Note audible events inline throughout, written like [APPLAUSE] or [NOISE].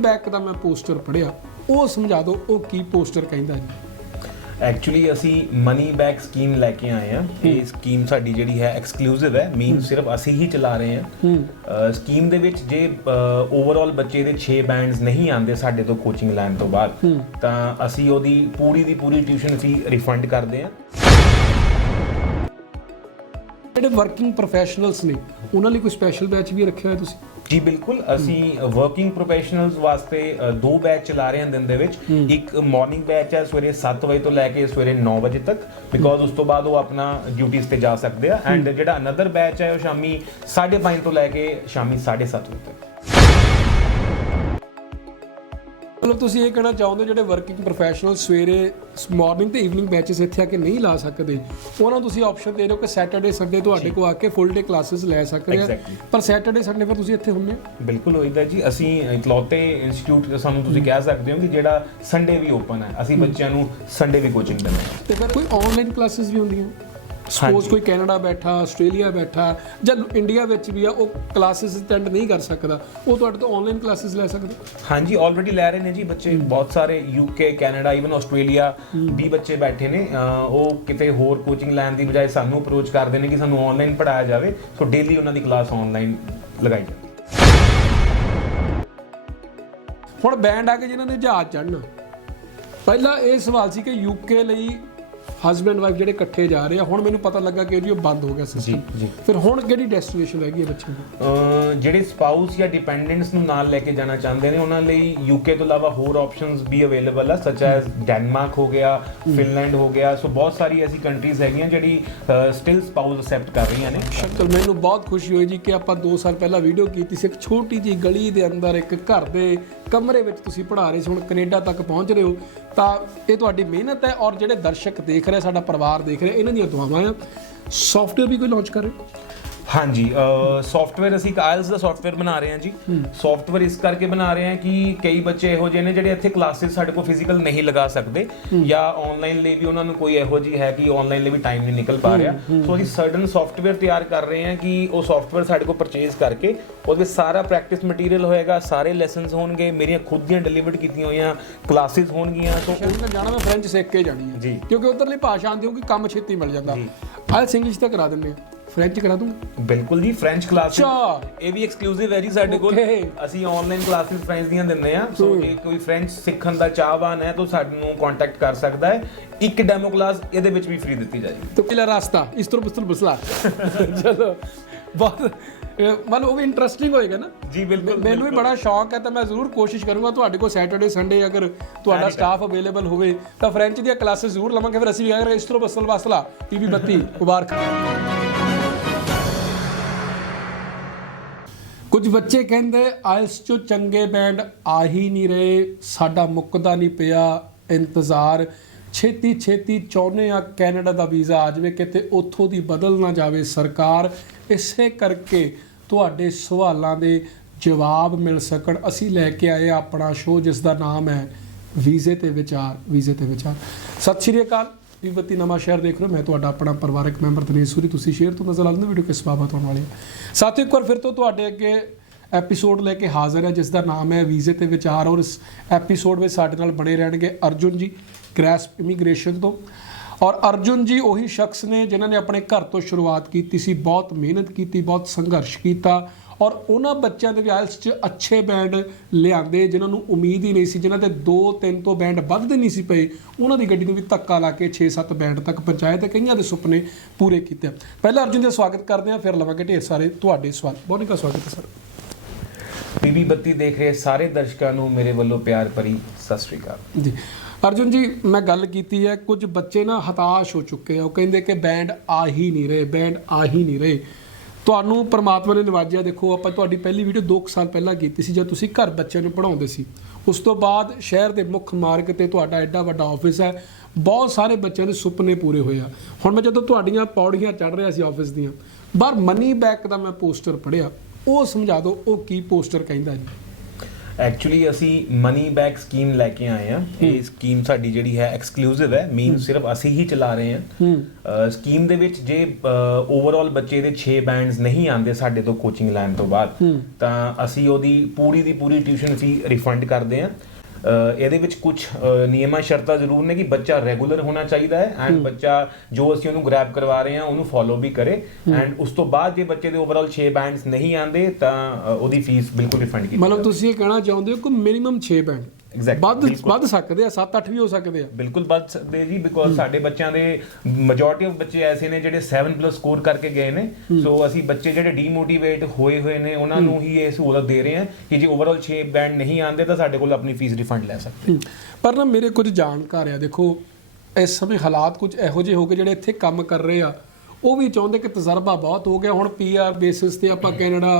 Back ਦਾ ਮੈਂ poster ਪੜਿਆ ਉਹ ਸਮਝਾ ਦਿਓ ਉਹ ਕੀ ਪੋਸਟਰ ਕਹਿੰਦਾ ਜੀ। ਐਕਚੁਅਲੀ ਅਸੀਂ ਮਨੀ ਬੈਕ ਸਕੀਮ ਲੈ ਕੇ ਆਏ ਹਾਂ। ਇਹ ਸਕੀਮ ਸਾਡੀ ਜਿਹੜੀ ਹੈ ਐਕਸਕਲੂਸਿਵ ਹੈ। ਮੀਨ ਸਿਰਫ ਅਸੀਂ ਹੀ ਚਲਾ ਰਹੇ ਹਾਂ। ਸਕੀਮ ਦੇ ਵਿੱਚ ਜੇ ਓਵਰਆਲ ਬੱਚੇ ਦੇ 6 ਬੈਂਡਸ ਨਹੀਂ ਆਉਂਦੇ ਸਾਡੇ ਤੋਂ ਕੋਚਿੰਗ ਲੈਣ ਤੋਂ ਬਾਅਦ ਤਾਂ ਅਸੀਂ ਉਹਦੀ ਪੂਰੀ ਦੀ ਪੂਰੀ ਟਿਊਸ਼ਨ ਫੀ ਰਿਫੰਡ ਕਰਦੇ ਹਾਂ। ਜਿਹੜੇ ਵਰਕਿੰਗ ਪ੍ਰੋਫੈਸ਼ਨਲਸ ਨੇ ਉਹਨਾਂ ਲਈ ਕੋਈ ਸਪੈਸ਼ਲ ਬੈਚ ਵੀ ਰੱਖਿਆ ਹੋਇਆ ਤੁਸੀਂ? ਜੀ ਬਿਲਕੁਲ। ਅਸੀਂ ਵਰਕਿੰਗ ਪ੍ਰੋਫੈਸ਼ਨਲਸ ਵਾਸਤੇ ਦੋ ਬੈਚ ਚਲਾ ਰਹੇ ਹਾਂ ਦਿਨ ਦੇ ਵਿੱਚ। ਇੱਕ ਮਾਰਨਿੰਗ ਬੈਚ ਹੈ ਸਵੇਰੇ 7 ਵਜੇ ਤੋਂ ਲੈ ਕੇ ਸਵੇਰੇ 9 ਵਜੇ ਤੱਕ ਬਿਕੋਜ਼ ਉਸ ਤੋਂ ਬਾਅਦ ਉਹ ਆਪਣਾ ਡਿਊਟੀਆਂ ਤੇ ਜਾ ਸਕਦੇ ਆ। ਐਂਡ ਜਿਹੜਾ ਅਨਦਰ ਬੈਚ ਹੈ ਉਹ ਸ਼ਾਮੀ 5:30 ਤੋਂ ਲੈ ਕੇ ਸ਼ਾਮੀ 7:30 ਵਜੇ ਤੱਕ। ਮਤਲਬ ਤੁਸੀਂ ਇਹ ਕਹਿਣਾ ਚਾਹੁੰਦੇ ਹੋ ਜਿਹੜੇ ਵਰਕਿੰਗ ਪ੍ਰੋਫੈਸ਼ਨਲ ਸਵੇਰੇ ਮਾਰਨਿੰਗ ਤੇ ਈਵਨਿੰਗ ਬੈਚਸ ਇੱਥੇ ਆ ਕੇ ਨਹੀਂ ਲਾ ਸਕਦੇ? ਉਹਨਾਂ ਨੂੰ ਤੁਸੀਂ ਆਪਸ਼ਨ ਦੇ ਰਹੇ ਹੋ ਕਿ ਸੈਟਰਡੇ ਸੰਡੇ ਤੁਹਾਡੇ ਕੋਲ ਆ ਕੇ ਫੁੱਲ ਡੇ ਕਲਾਸਿਸ ਲੈ ਸਕਦੇ ਆ. ਪਰ ਸੈਟਰਡੇ ਸੰਡੇ ਫਿਰ ਤੁਸੀਂ ਇੱਥੇ ਹੁੰਦੇ ਹੋ। ਬਿਲਕੁਲ ਹੋਈਦਾ ਜੀ ਅਸੀਂ ਇਕਲੌਤੇ ਇੰਸਟੀਚਿਊਟ ਸਾਨੂੰ ਤੁਸੀਂ ਕਹਿ ਸਕਦੇ ਹੋ ਕਿ ਜਿਹੜਾ ਸੰਡੇ ਵੀ ਓਪਨ ਹੈ ਅਸੀਂ ਬੱਚਿਆਂ ਨੂੰ ਸੰਡੇ ਵੀ ਕੋਚਿੰਗ ਦਿੰਦੇ ਹਾਂ। ਤੇ ਫਿਰ ਕੋਈ ਆਨਲਾਈਨ ਕਲਾਸਿਸ ਵੀ ਹੁੰਦੀਆਂ? ਸਪੋਜ਼। ਕੋਈ ਕੈਨੇਡਾ ਬੈਠਾ ਆਸਟ੍ਰੇਲੀਆ ਬੈਠਾ ਜਾਂ ਇੰਡੀਆ ਵਿੱਚ ਵੀ ਆ ਉਹ ਕਲਾਸਿਸ ਅਟੈਂਡ ਨਹੀਂ ਕਰ ਸਕਦਾ। ਉਹ ਤੁਹਾਡੇ ਤੋਂ ਆਨਲਾਈਨ ਕਲਾਸਿਸ ਲੈ ਸਕਦਾ? ਹਾਂਜੀ ਆਲਰੇਡੀ ਲੈ ਰਹੇ ਨੇ ਜੀ ਬੱਚੇ। ਬਹੁਤ ਸਾਰੇ ਯੂਕੇ ਕੈਨੇਡਾ ਇਵਨ ਆਸਟ੍ਰੇਲੀਆ ਵੀ ਬੱਚੇ ਬੈਠੇ ਨੇ। ਉਹ ਕਿਤੇ ਹੋਰ ਕੋਚਿੰਗ ਲੈਣ ਦੀ ਬਜਾਏ ਸਾਨੂੰ ਅਪਰੋਚ ਕਰਦੇ ਨੇ ਕਿ ਸਾਨੂੰ ਆਨਲਾਈਨ ਪੜਾਇਆ ਜਾਵੇ। ਸੋ ਡੇਲੀ ਉਹਨਾਂ ਦੀ ਕਲਾਸ ਆਨਲਾਈਨ ਲਗਾਈ ਜਾਂਦੀ ਹੁਣ ਬੈਂਡ ਆ ਕੇ ਜਿਨ੍ਹਾਂ ਨੇ ਜਹਾਜ਼ ਚੜਨਾ ਪਹਿਲਾਂ ਇਹ ਸਵਾਲ ਸੀ ਕਿ ਯੂਕੇ ਲਈ ਹਸਬੰਡ ਵਾਈਫ ਜਿਹੜੇ ਇਕੱਠੇ ਜਾ ਰਹੇ ਆ ਹੁਣ ਮੈਨੂੰ ਪਤਾ ਲੱਗਾ ਕਿ ਜੀ ਉਹ ਬੰਦ ਹੋ ਗਿਆ ਸਿਸਟਮ ਜੀ। ਫਿਰ ਹੁਣ ਕਿਹੜੀ ਡੈਸਟੀਨੇਸ਼ਨ ਹੈਗੀ ਹੈ ਬੱਚੇ ਦੀ? ਜਿਹੜੇ ਸਪਾਊਸ ਜਾਂ ਡਿਪੈਂਡੈਂਟਸ ਨੂੰ ਨਾਲ ਲੈ ਕੇ ਜਾਣਾ ਚਾਹੁੰਦੇ ਨੇ ਉਹਨਾਂ ਲਈ ਯੂਕੇ ਤੋਂ ਇਲਾਵਾ ਹੋਰ ਆਪਸ਼ਨਸ ਵੀ ਅਵੇਲੇਬਲ ਆ ਸੱਚ ਐਸ ਡੈਨਮਾਰਕ ਹੋ ਗਿਆ ਫਿਨਲੈਂਡ ਹੋ ਗਿਆ। ਸੋ ਬਹੁਤ ਸਾਰੀ ਐਸੀ ਕੰਟਰੀਜ਼ ਹੈਗੀਆਂ ਜਿਹੜੀ ਸਟਿਲ ਸਪਾਊਸ ਅਸੈਪਟ ਕਰ ਰਹੀਆਂ ਨੇ। ਸ਼ਕਲ ਮੈਨੂੰ ਬਹੁਤ ਖੁਸ਼ੀ ਹੋਈ ਜੀ ਕਿ ਆਪਾਂ 2 ਸਾਲ ਪਹਿਲਾਂ ਵੀਡੀਓ ਕੀਤੀ ਸੀ। ਇੱਕ ਛੋਟੀ ਜੀ ਗਲੀ ਦੇ ਅੰਦਰ ਇੱਕ ਘਰ ਦੇ ਕਮਰੇ ਵਿੱਚ ਤੁਸੀਂ ਪੜ੍ਹਾ ਰਹੇ ਸੀ, ਹੁਣ ਕੈਨੇਡਾ ਤੱਕ ਪਹੁੰਚ ਰਹੇ ਹੋ, ਤਾਂ ਇਹ ਤੁਹਾਡੀ ਮਿਹਨਤ ਹੈ ਔਰ ਜਿਹੜੇ ਦਰਸ਼ਕ ਦੇਖ ਰਹੇ, ਸਾਡਾ ਪਰਿਵਾਰ ਦੇਖ ਰਿਹਾ, ਇਹਨਾਂ ਦੀਆਂ ਦੁਆਵਾਂ ਆ। ਸੌਫਟਵੇਅਰ ਵੀ ਕੋਈ ਲਾਂਚ ਕਰ ਰਹੇ? ਹਾਂਜੀ ਸੌਫਟਵੇਅਰ ਅਸੀਂ ਕਾਇਲਸ ਦਾ ਸੌਫਟਵੇਅਰ ਬਣਾ ਰਹੇ ਹਾਂ ਜੀ। ਸੌਫਟਵੇਅਰ ਇਸ ਕਰਕੇ ਬਣਾ ਰਹੇ ਹਾਂ ਕਿ ਕਈ ਬੱਚੇ ਇਹੋ ਜਿਹੇ ਨੇ ਜਿਹੜੇ ਇੱਥੇ ਕਲਾਸਿਸ ਸਾਡੇ ਕੋਲ ਫਿਜ਼ੀਕਲ ਨਹੀਂ ਲਗਾ ਸਕਦੇ ਜਾਂ ਆਨਲਾਈਨ ਲਈ ਵੀ ਉਹਨਾਂ ਨੂੰ ਕੋਈ ਇਹੋ ਜਿਹੀ ਹੈ ਕਿ ਆਨਲਾਈਨ ਲਈ ਵੀ ਟਾਈਮ ਨਹੀਂ ਨਿਕਲ ਪਾ ਰਿਹਾ। ਸੋ ਅਸੀਂ ਸਰਟਨ ਸੌਫਟਵੇਅਰ ਤਿਆਰ ਕਰ ਰਹੇ ਹਾਂ ਕਿ ਉਹ ਸੌਫਟਵੇਅਰ ਸਾਡੇ ਕੋਲ ਪਰਚੇਜ਼ ਕਰਕੇ ਉਹਦੇ ਵਿੱਚ ਸਾਰਾ ਪ੍ਰੈਕਟਿਸ ਮਟੀਰੀਅਲ ਹੋਏਗਾ ਸਾਰੇ ਲੈਸਨਸ ਹੋਣਗੇ ਮੇਰੀਆਂ ਖੁਦ ਦੀਆਂ ਡਿਲੀਵਰਡ ਕੀਤੀਆਂ ਹੋਈਆਂ ਕਲਾਸਿਸ ਹੋਣਗੀਆਂ। ਸੋ ਮੈਂ ਜਾਣਾ ਮੈਂ ਫ੍ਰੈਂਚ ਸਿੱਖ ਕੇ ਜਾਣੀ ਹੈ ਜੀ। ਕਿਉਂਕਿ ਉਧਰਲੀ ਭਾਸ਼ਾ ਆਉਂਦੀ ਹੋਊਗੀ ਕੰਮ ਛੇਤੀ ਮਿਲ ਜਾਂਦਾ। ਆਇਲਸ ਇੰਗਲਿਸ਼ ਤਾਂ ਕਰਾ ਦਿੰਦੇ ਆ। ਫ੍ਰੈਂਚ ਕਰਾ ਦੂੰ ਬਿਲਕੁਲ ਜੀ ਫ੍ਰੈਂਚ ਕਲਾਸ ਅੱਛਾ ਇਹ ਵੀ ਐਕਸਕਲੂਸਿਵ ਹੈ ਜੀ ਸਾਡੇ ਕੋਲ Okay. ਅਸੀਂ ਆਨਲਾਈਨ ਕਲਾਸਿਸ ਫ੍ਰੈਂਚ ਦੀਆਂ ਦਿੰਦੇ ਆ ਸੋ ਜੇ ਕੋਈ ਫ੍ਰੈਂਚ ਸਿੱਖਣ ਦਾ ਚਾਹਵਾਨ ਹੈ ਤਾਂ ਸਾਨੂੰ ਕੰਟੈਕਟ ਕਰ ਸਕਦਾ ਹੈ ਇੱਕ ਡੈਮੋ ਕਲਾਸ ਇਹਦੇ ਵਿੱਚ ਵੀ ਫ੍ਰੀ ਦਿੱਤੀ ਜਾਏਗੀ तो पहला रास्ता इस तरह बिस्तर बसला चलो ਬਹੁਤ ਇਹ ਮਤਲਬ ਉਹ ਵੀ ਇੰਟਰਸਟਿੰਗ ਹੋਏਗਾ ਨਾ ਜੀ ਬਿਲਕੁਲ ਮੈਨੂੰ ਵੀ ਬੜਾ ਸ਼ੌਂਕ ਹੈ ਤਾਂ ਮੈਂ ਜ਼ਰੂਰ ਕੋਸ਼ਿਸ਼ ਕਰੂੰਗਾ ਤੁਹਾਡੇ ਕੋਲ ਸੈਟਰਡੇ ਸੰਡੇ ਅਗਰ ਤੁਹਾਡਾ ਸਟਾਫ ਅਵੇਲੇਬਲ ਹੋਵੇ ਤਾਂ ਫ੍ਰੈਂਚ ਦੀਆਂ ਕਲਾਸਿਸ ਜ਼ਰੂਰ ਲਵਾਂਗੇ ਫਿਰ ਅਸੀਂ ਵੀ ਅਗਰ ਇਸ ਤਰ੍ਹਾਂ ਬਸਲ ਬਸਲਾ ਟੀਵੀ ਬੱਤੀ ਮੁਬਾਰਕ ਕੁਝ ਬੱਚੇ ਕਹਿੰਦੇ, ਆਇਲਸ ਚੋਂ ਚੰਗੇ ਬੈਂਡ ਆ ਹੀ ਨਹੀਂ ਰਹੇ। ਸਾਡਾ ਮੁੱਕਦਾ ਨਹੀਂ ਪਿਆ ਇੰਤਜ਼ਾਰ। ਛੇਤੀ ਛੇਤੀ ਚਾਹੁੰਦੇ ਆ ਕੈਨੇਡਾ ਦਾ ਵੀਜ਼ਾ ਆ ਜਾਵੇ, ਕਿਤੇ ਉੱਥੋਂ ਦੀ ਬਦਲ ਨਾ ਜਾਵੇ ਸਰਕਾਰ। ਇਸੇ ਕਰਕੇ ਤੁਹਾਡੇ ਸਵਾਲਾਂ ਦੇ ਜਵਾਬ ਮਿਲ ਸਕਣ। ਅਸੀਂ ਲੈ ਕੇ ਆਏ ਆਪਣਾ ਸ਼ੋਅ ਜਿਸ ਦਾ ਨਾਮ ਹੈ ਵੀਜ਼ੇ ਤੇ ਵਿਚਾਰ, ਵੀਜ਼ੇ ਤੇ ਵਿਚਾਰ। ਸਤਿ ਸ਼੍ਰੀ ਅਕਾਲ। ਵਿਵਤੀ ਨਵਾਂ ਸ਼ਹਿਰ ਦੇਖ ਰਹੇ ਮੈਂ ਤੁਹਾਡਾ ਆਪਣਾ ਪਰਿਵਾਰਕ ਮੈਂਬਰ ਦਨੇਸ਼ ਸੂਰੀ। ਤੁਸੀਂ ਸ਼ੇਅਰ ਤੋਂ ਨਜ਼ਰ ਆਉਂਦੇ ਵੀਡੀਓ ਕਿਸ ਬਾਬਤ ਹੋਣ ਵਾਲੀ ਹੈ। ਸਾਥੀਓ, ਇੱਕ ਵਾਰ ਫਿਰ ਤੋਂ ਤੁਹਾਡੇ ਅੱਗੇ ਐਪੀਸੋਡ ਲੈ ਕੇ ਹਾਜ਼ਰ ਹੈ ਜਿਸ ਦਾ ਨਾਮ ਹੈ ਵੀਜ਼ੇ ਤੇ ਵਿਚਾਰ ਔਰ ਇਸ ਐਪੀਸੋਡ ਵਿੱਚ ਸਾਡੇ ਨਾਲ ਬਣੇ ਰਹਿਣਗੇ ਅਰਜੁਨ ਜੀ, ਗ੍ਰੈਸਪ ਇਮੀਗ੍ਰੇਸ਼ਨ ਤੋਂ। ਔਰ ਅਰਜੁਨ ਜੀ, ਉਹੀ ਸ਼ਖਸ ਨੇ ਜਿਨ੍ਹਾਂ ਨੇ ਆਪਣੇ ਘਰ ਤੋਂ ਸ਼ੁਰੂਆਤ ਕੀਤੀ ਸੀ। ਬਹੁਤ ਮਿਹਨਤ ਕੀਤੀ, ਬਹੁਤ ਸੰਘਰਸ਼ ਕੀਤਾ। ਔਰ ਉਹਨਾਂ ਬੱਚਿਆਂ ਦੇ ਵੀ 'ਚ ਅੱਛੇ ਬੈਂਡ ਲਿਆਂਦੇ ਜਿਨ੍ਹਾਂ ਨੂੰ ਉਮੀਦ ਹੀ ਨਹੀਂ ਸੀ ਜਿਨ੍ਹਾਂ ਦੇ 2 3 ਤੋਂ ਬੈਂਡ ਵੱਧਦੇ ਨਹੀਂ ਸੀ ਪਏ ਉਹਨਾਂ ਦੀ ਗੱਡੀ ਨੂੰ ਵੀ ਧੱਕਾ ਲਾ ਕੇ 6-7 ਬੈਂਡ ਤੱਕ ਪਹੁੰਚਾਏ ਤੇ ਕਈਆਂ ਦੇ ਸੁਪਨੇ ਪੂਰੇ ਕੀਤੇ। ਪਹਿਲਾਂ ਅਰਜੁਨ ਦਾ ਸਵਾਗਤ ਕਰਦੇ ਹਾਂ ਫਿਰ ਲਵਾਂਗੇ ਢੇਰ ਸਾਰੇ ਤੁਹਾਡੇ ਸਵਾਲ। ਬਹੁਤ ਬਹੁਤ ਸਵਾਗਤ ਹੈ ਸਰ। ਪੀਬੀ ਬੱਤੀ ਦੇਖ ਰਹੇ ਸਾਰੇ ਦਰਸ਼ਕਾਂ ਨੂੰ ਮੇਰੇ ਵੱਲੋਂ ਪਿਆਰ ਭਰੀ ਸਤਿ ਸ਼੍ਰੀ ਅਕਾਲ। ਜੀ। ਅਰਜੁਨ ਜੀ ਮੈਂ ਗੱਲ ਕੀਤੀ ਹੈ ਕੁਝ ਬੱਚੇ ਨਾ ਹਤਾਸ਼ ਹੋ ਚੁੱਕੇ ਆ ਉਹ ਕਹਿੰਦੇ ਕਿ ਬੈਂਡ ਆ ਹੀ ਨਹੀਂ ਰਹੇ ਬੈਂਡ ਆ ਹੀ ਨਹੀਂ ਰਹੇ। ਤੁਹਾਨੂੰ ਪਰਮਾਤਮਾ ਨੇ ਨਿਵਾਜਿਆ। ਦੇਖੋ, ਆਪਾਂ ਤੁਹਾਡੀ ਪਹਿਲੀ ਵੀਡੀਓ 2 ਸਾਲ ਪਹਿਲਾਂ ਕੀਤੀ ਸੀ, ਜਦ ਤੁਸੀਂ ਘਰ ਬੱਚਿਆਂ ਨੂੰ ਪੜ੍ਹਾਉਂਦੇ ਸੀ। ਉਸ ਤੋਂ ਬਾਅਦ ਸ਼ਹਿਰ ਦੇ ਮੁੱਖ ਮਾਰਗ ਤੇ ਤੁਹਾਡਾ ਐਡਾ ਵੱਡਾ ਆਫਿਸ ਹੈ। ਬਹੁਤ ਸਾਰੇ ਬੱਚਿਆਂ ਦੇ ਸੁਪਨੇ ਪੂਰੇ ਹੋਏ ਆ। ਹੁਣ ਮੈਂ ਜਦੋਂ ਤੁਹਾਡੀਆਂ ਪੌੜੀਆਂ ਚੜ੍ਹ ਰਿਹਾ ਸੀ ਆਫਿਸ ਦੀਆਂ ਬਾਹਰ ਮਨੀ ਬੈਕ ਦਾ ਮੈਂ ਪੋਸਟਰ ਪੜ੍ਹਿਆ। ਉਹ ਸਮਝਾ ਦਿਓ, ਉਹ ਕੀ ਪੋਸਟਰ ਕਹਿੰਦਾ ਜੀ? ਐਕਚੁਅਲੀ ਅਸੀਂ ਮਨੀ ਬੈਕ ਸਕੀਮ ਲੈ ਕੇ ਆਏ ਆ ਇਹ ਸਕੀਮ ਸਾਡੀ ਜਿਹੜੀ ਹੈ ਐਕਸਕਲੂਸਿਵ ਹੈ। ਮੀਨ ਸਿਰਫ ਅਸੀਂ ਹੀ ਚਲਾ ਰਹੇ ਹਾਂ। ਹੂੰ। ਸਕੀਮ ਦੇ ਵਿੱਚ ਜੇ ਓਵਰਆਲ ਬੱਚੇ ਦੇ 6 ਬੈਂਡਸ ਨਹੀਂ ਆਉਂਦੇ ਸਾਡੇ ਤੋਂ ਕੋਚਿੰਗ ਲੈਣ ਤੋਂ ਬਾਅਦ। ਤਾਂ ਅਸੀਂ ਉਹਦੀ ਪੂਰੀ ਦੀ ਪੂਰੀ ਟਿਊਸ਼ਨ ਫੀ ਰਿਫੰਡ ਕਰਦੇ ਹਾਂ। ਅ, ਇਹਦੇ ਵਿੱਚ ਕੁਝ ਨਿਯਮਾਂ ਸ਼ਰਤਾਂ ਜ਼ਰੂਰ ਨੇ ਕਿ ਬੱਚਾ ਰੈਗੂਲਰ ਹੋਣਾ ਚਾਹੀਦਾ ਹੈ ਐਂਡ ਬੱਚਾ ਜੋ ਅਸੀਂ ਉਹਨੂੰ ਗ੍ਰੈਬ ਕਰਵਾ ਰਹੇ ਹਾਂ ਉਹਨੂੰ ਫੋਲੋ ਵੀ ਕਰੇ ਐਂਡ ਉਸ ਤੋਂ ਬਾਅਦ ਜੇ ਬੱਚੇ ਦੇ ਓਵਰਆਲ 6 ਬੈਂਡਸ ਨਹੀਂ ਆਉਂਦੇ ਤਾਂ ਉਹਦੀ ਫੀਸ ਬਿਲਕੁਲ ਰਿਫੰਡ ਕੀਤੀ ਮਤਲਬ ਤੁਸੀਂ ਇਹ ਕਹਿਣਾ ਚਾਹੁੰਦੇ ਹੋ ਕਿ ਮਿਨੀਮਮ 6 ਬੈਂਡ ਵੱਧ। ਵੱਧ ਸਕਦੇ ਆ 7-8 ਵੀ ਹੋ ਸਕਦੇ ਆ। ਬਿਲਕੁਲ ਵੱਧ ਸਕਦੇ ਜੀ ਬਿਕੋਜ਼ ਸਾਡੇ ਬੱਚਿਆਂ ਦੇ ਮੈਜੋਰਟੀ ਆਫ ਬੱਚੇ ਐਸੇ ਨੇ ਜਿਹੜੇ 7 ਪਲੱਸ ਸਕੋਰ ਕਰਕੇ ਗਏ ਨੇ। ਸੋ ਅਸੀਂ ਬੱਚੇ ਜਿਹੜੇ ਡੀਮੋਟੀਵੇਟ ਹੋਏ ਹੋਏ ਨੇ ਉਹਨਾਂ ਨੂੰ ਹੀ। ਇਹ ਸਹੂਲਤ ਦੇ ਰਹੇ ਹਾਂ ਕਿ ਜੇ ਓਵਰਆਲ 6 ਬੈਂਡ ਨਹੀਂ ਆਉਂਦੇ ਤਾਂ ਸਾਡੇ ਕੋਲ ਆਪਣੀ ਫੀਸ ਰਿਫੰਡ ਲੈ ਸਕਦੇ। ਪਰ ਨਾ ਮੇਰੇ ਕੁਝ ਜਾਣਕਾਰ ਆ ਦੇਖੋ ਇਸ ਸਮੇਂ ਹਾਲਾਤ ਕੁਝ ਇਹੋ ਜਿਹੇ ਹੋ ਗਏ ਜਿਹੜੇ ਇੱਥੇ ਕੰਮ ਕਰ ਰਹੇ ਆ। ਉਹ ਵੀ ਚਾਹੁੰਦੇ ਕਿ ਤਜਰਬਾ ਬਹੁਤ ਹੋ ਗਿਆ ਹੁਣ ਪੀਆਰ ਬੇਸਿਸ ਤੇ ਆਪਾਂ ਕੈਨੇਡਾ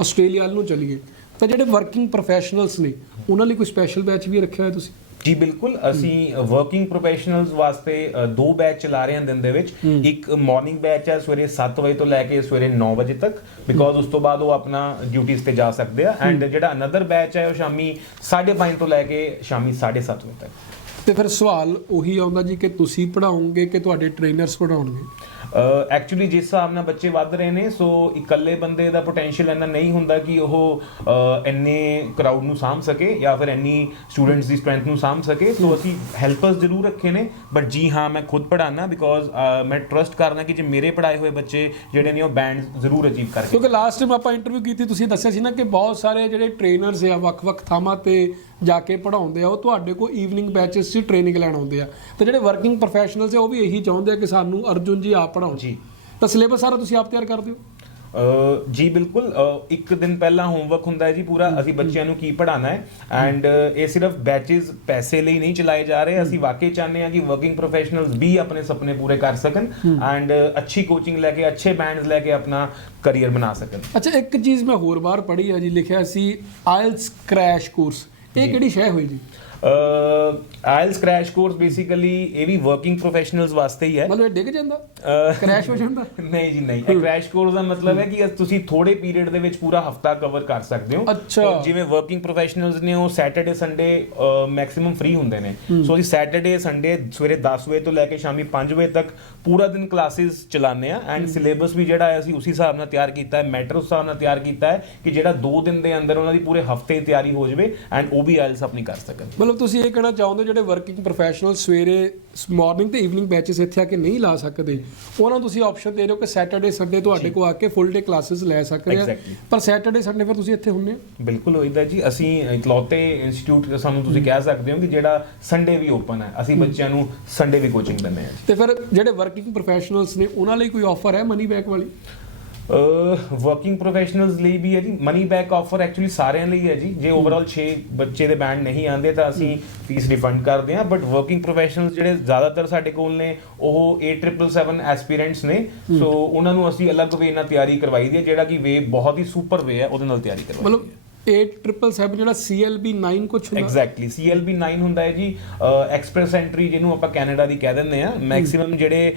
ਆਸਟ੍ਰੇਲੀਆ ਨੂੰ ਚੱਲੀਏ। ਤਾਂ ਜਿਹੜੇ ਵਰਕਿੰਗ ਪ੍ਰੋਫੈਸ਼ਨਲਸ ਨੇ ਉਹਨਾਂ ਲਈ ਕੋਈ ਸਪੈਸ਼ਲ ਬੈਚ ਵੀ ਰੱਖਿਆ ਹੋਇਆ ਤੁਸੀਂ? ਜੀ ਬਿਲਕੁਲ। ਅਸੀਂ ਵਰਕਿੰਗ ਪ੍ਰੋਫੈਸ਼ਨਲਸ ਵਾਸਤੇ ਦੋ ਬੈਚ ਚਲਾ ਰਹੇ ਹਾਂ ਦਿਨ ਦੇ ਵਿੱਚ। ਇੱਕ ਮਾਰਨਿੰਗ ਬੈਚ ਹੈ ਸਵੇਰੇ 7 ਵਜੇ ਤੋਂ ਲੈ ਕੇ ਸਵੇਰੇ 9 ਵਜੇ ਤੱਕ ਬਿਕੋਜ਼ ਉਸ ਤੋਂ ਬਾਅਦ ਉਹ ਆਪਣਾ ਡਿਊਟੀਆਂ ਤੇ ਜਾ ਸਕਦੇ ਆ। ਐਂਡ ਜਿਹੜਾ ਅਨਦਰ ਬੈਚ ਹੈ ਉਹ ਸ਼ਾਮੀ 5:30 ਤੋਂ ਲੈ ਕੇ ਸ਼ਾਮੀ 7:30 ਵਜੇ ਤੱਕ। ਤੇ ਫਿਰ ਸਵਾਲ ਉਹੀ ਆਉਂਦਾ ਜੀ ਕਿ ਤੁਸੀਂ ਪੜਾਉਂਗੇ ਕਿ ਤੁਹਾਡੇ ਟ੍ਰੇਨਰਸ ਪੜਾਉਣਗੇ ਐਕਚੁਅਲੀ ਜਿਸ ਹਿਸਾਬ ਨਾਲ ਬੱਚੇ ਵੱਧ ਰਹੇ ਨੇ ਸੋ ਇਕੱਲੇ ਬੰਦੇ ਦਾ ਪੋਟੈਂਸ਼ੀਅਲ ਇੰਨਾ ਨਹੀਂ ਹੁੰਦਾ ਕਿ ਉਹ ਇੰਨੇ ਕਰਾਊਡ ਨੂੰ ਸਾਂਭ ਸਕੇ ਜਾਂ ਫਿਰ ਇੰਨੀ ਸਟੂਡੈਂਟਸ ਦੀ ਸਟਰੈਂਥ ਨੂੰ ਸਾਂਭ ਸਕੇ। ਸੋ ਅਸੀਂ ਹੈਲਪਰਸ ਜ਼ਰੂਰ ਰੱਖੇ ਨੇ ਬਟ ਜੀ ਹਾਂ ਮੈਂ ਖੁਦ ਪੜਾਣਾ ਬਿਕੋਜ਼ ਮੈਂ ਟਰਸਟ ਕਰਨਾ ਕਿ ਜੇ ਮੇਰੇ ਪੜਾਏ ਹੋਏ ਬੱਚੇ ਜਿਹੜੇ ਨੇ ਉਹ ਬੈਂਡ ਜ਼ਰੂਰ ਅਚੀਵ ਕਰਕੇ ਕਿਉਂਕਿ ਲਾਸਟ ਟਾਈਮ ਆਪਾਂ ਇੰਟਰਵਿਊ ਕੀਤੀ ਤੁਸੀਂ ਦੱਸਿਆ ਸੀ ਨਾ ਕਿ ਬਹੁਤ ਸਾਰੇ ਜਿਹੜੇ ਟ੍ਰੇਨਰਸ ਆ ਵੱਖ-ਵੱਖ ਥਾਵਾਂ ਤੇ ਜਾ ਕੇ ਪੜਾਉਂਦੇ ਆ ਉਹ ਤੁਹਾਡੇ ਕੋਲ ਈਵਨਿੰਗ ਬੈਚਸ 'ਚ ਟ੍ਰੇਨਿੰਗ ਲੈਣ ਆਉਂਦੇ ਆ। ਤੇ ਜਿਹੜੇ ਵਰਕਿੰਗ ਪ੍ਰੋਫੈਸ਼ਨਲਸ ਆ ਉਹ ਵੀ ਇਹੀ ਚਾਹੁੰਦੇ ਆ ਕਿ ਸਾਨੂੰ ਅਰਜੁਨ ਜੀ ਆਪ ਪੜਾਉਣ ਜੀ। ਤਾਂ ਸਿਲੇਬਸ ਸਾਰਾ ਤੁਸੀਂ ਆਪ ਤਿਆਰ ਕਰਦੇ ਹੋ? ਜੀ ਬਿਲਕੁਲ। ਇੱਕ ਦਿਨ ਪਹਿਲਾਂ ਹੋਮਵਰਕ ਹੁੰਦਾ ਹੈ ਜੀ ਪੂਰਾ। ਅਸੀਂ ਬੱਚਿਆਂ ਨੂੰ ਕੀ ਪੜਾਣਾ ਹੈ? ਐਂਡ ਇਹ ਸਿਰਫ ਬੈਚਸ ਪੈਸੇ ਲਈ ਨਹੀਂ ਚਲਾਏ ਜਾ ਰਹੇ। ਅਸੀਂ ਵਾਕਈ ਚਾਹੁੰਦੇ ਹਾਂ ਕਿ ਵਰਕਿੰਗ ਪ੍ਰੋਫੈਸ਼ਨਲਸ ਵੀ ਆਪਣੇ ਸੁਪਨੇ ਪੂਰੇ ਕਰ ਸਕਣ ਐਂਡ ਅੱਛੀ ਕੋਚਿੰਗ ਲੈ ਕੇ ਅੱਛੇ ਬੈਂਡਸ ਲੈ ਕੇ ਆਪਣਾ ਕੈਰੀਅਰ ਬਣਾ ਸਕਣ। ਅੱਛਾ ਇੱਕ ਚੀਜ਼ ਮੈਂ ਹੋਰ ਬਾਹਰ ਪੜ੍ਹੀ ਆ ਜੀ ਲਿਖਿਆ ਸੀ ਆਇਲਸ ਕ੍ਰੈਸ਼ ਕੋਰਸ ਇਹ ਕਿਹੜੀ ਸ਼ੈ ਹੋਈ ਜੀ ਆਇਲਸ ਕ੍ਰੈਸ਼ ਕੋਰਸ ਬੇਸਿਕਲੀ ਇਹ ਵੀ ਵਰਕਿੰਗ ਪ੍ਰੋਫੈਸ਼ਨਲਸ ਵਾਸਤੇ ਹੀ ਹੈ। ਮਤਲਬ ਇਹ ਡਿੱਗ ਜਾਂਦਾ? ਕ੍ਰੈਸ਼ ਹੋ ਜਾਂਦਾ? ਨਹੀਂ ਜੀ ਨਹੀਂ। ਇਹ ਕ੍ਰੈਸ਼ ਕੋਰਸ ਦਾ ਮਤਲਬ ਹੈ ਕਿ ਤੁਸੀਂ ਥੋੜੇ ਪੀਰੀਅਡ ਦੇ ਵਿੱਚ ਪੂਰਾ ਹਫਤਾ ਕਵਰ ਕਰ ਸਕਦੇ ਹੋ। ਅੱਛਾ। ਜਿਵੇਂ ਵਰਕਿੰਗ ਪ੍ਰੋਫੈਸ਼ਨਲਸ ਨੇ ਉਹ ਸੈਟਰਡੇ ਸੰਡੇ ਮੈਕਸਿਮਮ ਫ੍ਰੀ ਹੁੰਦੇ ਨੇ। ਸੋ ਅਸੀਂ ਸੈਟਰਡੇ ਸੰਡੇ ਸਵੇਰੇ 10 ਵਜੇ ਤੋਂ ਲੈ ਕੇ ਸ਼ਾਮੀ 5 ਵਜੇ ਤੱਕ ਪੂਰਾ ਦਿਨ ਕਲਾਸਿਸ ਚਲਾਉਂਦੇ ਆ ਐਂਡ ਸਿਲੇਬਸ ਵੀ ਜਿਹੜਾ ਹੈ ਅਸੀਂ ਉਸੇ ਹਿਸਾਬ ਨਾਲ ਤਿਆਰ ਕੀਤਾ ਹੈ। ਮੈਟਰ ਉਸ ਹਿਸਾਬ ਨਾਲ ਤਿਆਰ ਕੀਤਾ ਹੈ ਕਿ ਜਿਹੜਾ 2 ਦਿਨ ਦੇ ਅੰਦਰ ਉਹਨਾਂ ਦੀ ਪੂਰੇ ਹਫ਼ਤੇ ਦੀ ਤਿਆਰੀ ਹੋ ਜਾਵੇ। ਐਂਡ ਉਹ ਵੀ ਆਇਲਸ ਆਪਣੀ ਕਰ ਸਕਣ। ਮਤਲਬ ਤੁਸੀਂ ਇਹ ਕਹਿਣਾ ਚਾਹੁੰਦੇ ਹੋ ਜਿਹੜੇ ਵਰਕਿੰਗ ਪ੍ਰੋਫੈਸ਼ਨਲ ਸਵੇਰੇ ਮਾਰਨਿੰਗ ਤੇ ਈਵਨਿੰਗ ਬੈਚਸ ਇੱਥੇ ਆ ਕੇ ਨਹੀਂ ਲਾ ਸਕਦੇ? ਉਹਨਾਂ ਨੂੰ ਤੁਸੀਂ ਆਪਸ਼ਨ ਦੇ ਰਹੇ ਹੋ ਕਿ ਸੈਟਰਡੇ ਸੰਡੇ ਤੁਹਾਡੇ ਕੋਲ ਆ ਕੇ ਫੁੱਲ ਡੇ ਕਲਾਸਿਸ ਲੈ ਸਕਦੇ ਆ. ਪਰ ਸੈਟਰਡੇ ਸੰਡੇ ਫਿਰ ਤੁਸੀਂ ਇੱਥੇ ਹੁੰਨੇ ਹੋ? ਬਿਲਕੁਲ ਹੋਈਦਾ ਜੀ ਅਸੀਂ ਇਕਲੌਤੇ ਇੰਸਟੀਚਿਊਟ ਸਾਨੂੰ ਤੁਸੀਂ ਕਹਿ ਸਕਦੇ ਹੋ ਕਿ ਜਿਹੜਾ ਸੰਡੇ ਵੀ ਓਪਨ ਹੈ ਅਸੀਂ ਬੱਚਿਆਂ ਨੂੰ ਸੰਡੇ ਵੀ ਕੋਚਿੰਗ ਦਿੰਦੇ ਹਾਂ ਤੇ ਫਿਰ ਜਿਹੜੇ ਵਰਕਿੰਗ ਪ੍ਰੋਫੈਸ਼ਨਲਸ ਨੇ ਉਹਨਾਂ ਲਈ ਕੋਈ ਆਫਰ ਹੈ ਮਨੀ ਬੈਕ ਵਾਲੀ? ਵਰਕਿੰਗ ਪ੍ਰੋਫੈਸ਼ਨਲਸ ਲਈ ਵੀ ਹੈ ਜੀ ਮਨੀ ਬੈਕ ਆਫਰ ਐਕਚੁਅਲੀ ਸਾਰਿਆਂ ਲਈ ਹੈ ਜੀ। ਜੇ ਓਵਰਆਲ 6 ਬੱਚੇ ਦੇ ਬੈਂਡ ਨਹੀਂ ਆਉਂਦੇ ਤਾਂ ਅਸੀਂ ਫੀਸ ਰਿਫੰਡ ਕਰਦੇ ਹਾਂ ਬਟ ਵਰਕਿੰਗ ਪ੍ਰੋਫੈਸ਼ਨਲਸ ਜਿਹੜੇ ਜ਼ਿਆਦਾਤਰ ਸਾਡੇ ਕੋਲ ਨੇ ਉਹ 8777 ਐਸਪੀਰੈਂਟਸ ਨੇ। ਸੋ ਉਹਨਾਂ ਨੂੰ ਅਸੀਂ ਅਲੱਗ ਵੇ ਨਾਲ ਤਿਆਰੀ ਕਰਵਾਈ ਦੀ ਹੈ ਜਿਹੜਾ ਕਿ ਵੇ ਬਹੁਤ ਹੀ ਸੁਪਰ ਵੇ ਹੈ ਉਹਦੇ ਨਾਲ ਤਿਆਰੀ ਕਰਵਾਈ ਮਤਲਬ 8777 ਜਿਹੜਾ CLB 9 ਕੁਝ ਹੁੰਦਾ। ਐਗਜ਼ੈਕਟਲੀ CLB 9 ਹੁੰਦਾ ਹੈ ਜੀ ਐਕਸਪ੍ਰੈਸ ਐਂਟਰੀ ਜਿਹਨੂੰ ਆਪਾਂ ਕੈਨੇਡਾ ਦੀ ਕਹਿ ਦਿੰਦੇ ਆ ਮੈਕਸਿਮਮ ਜਿਹੜੇ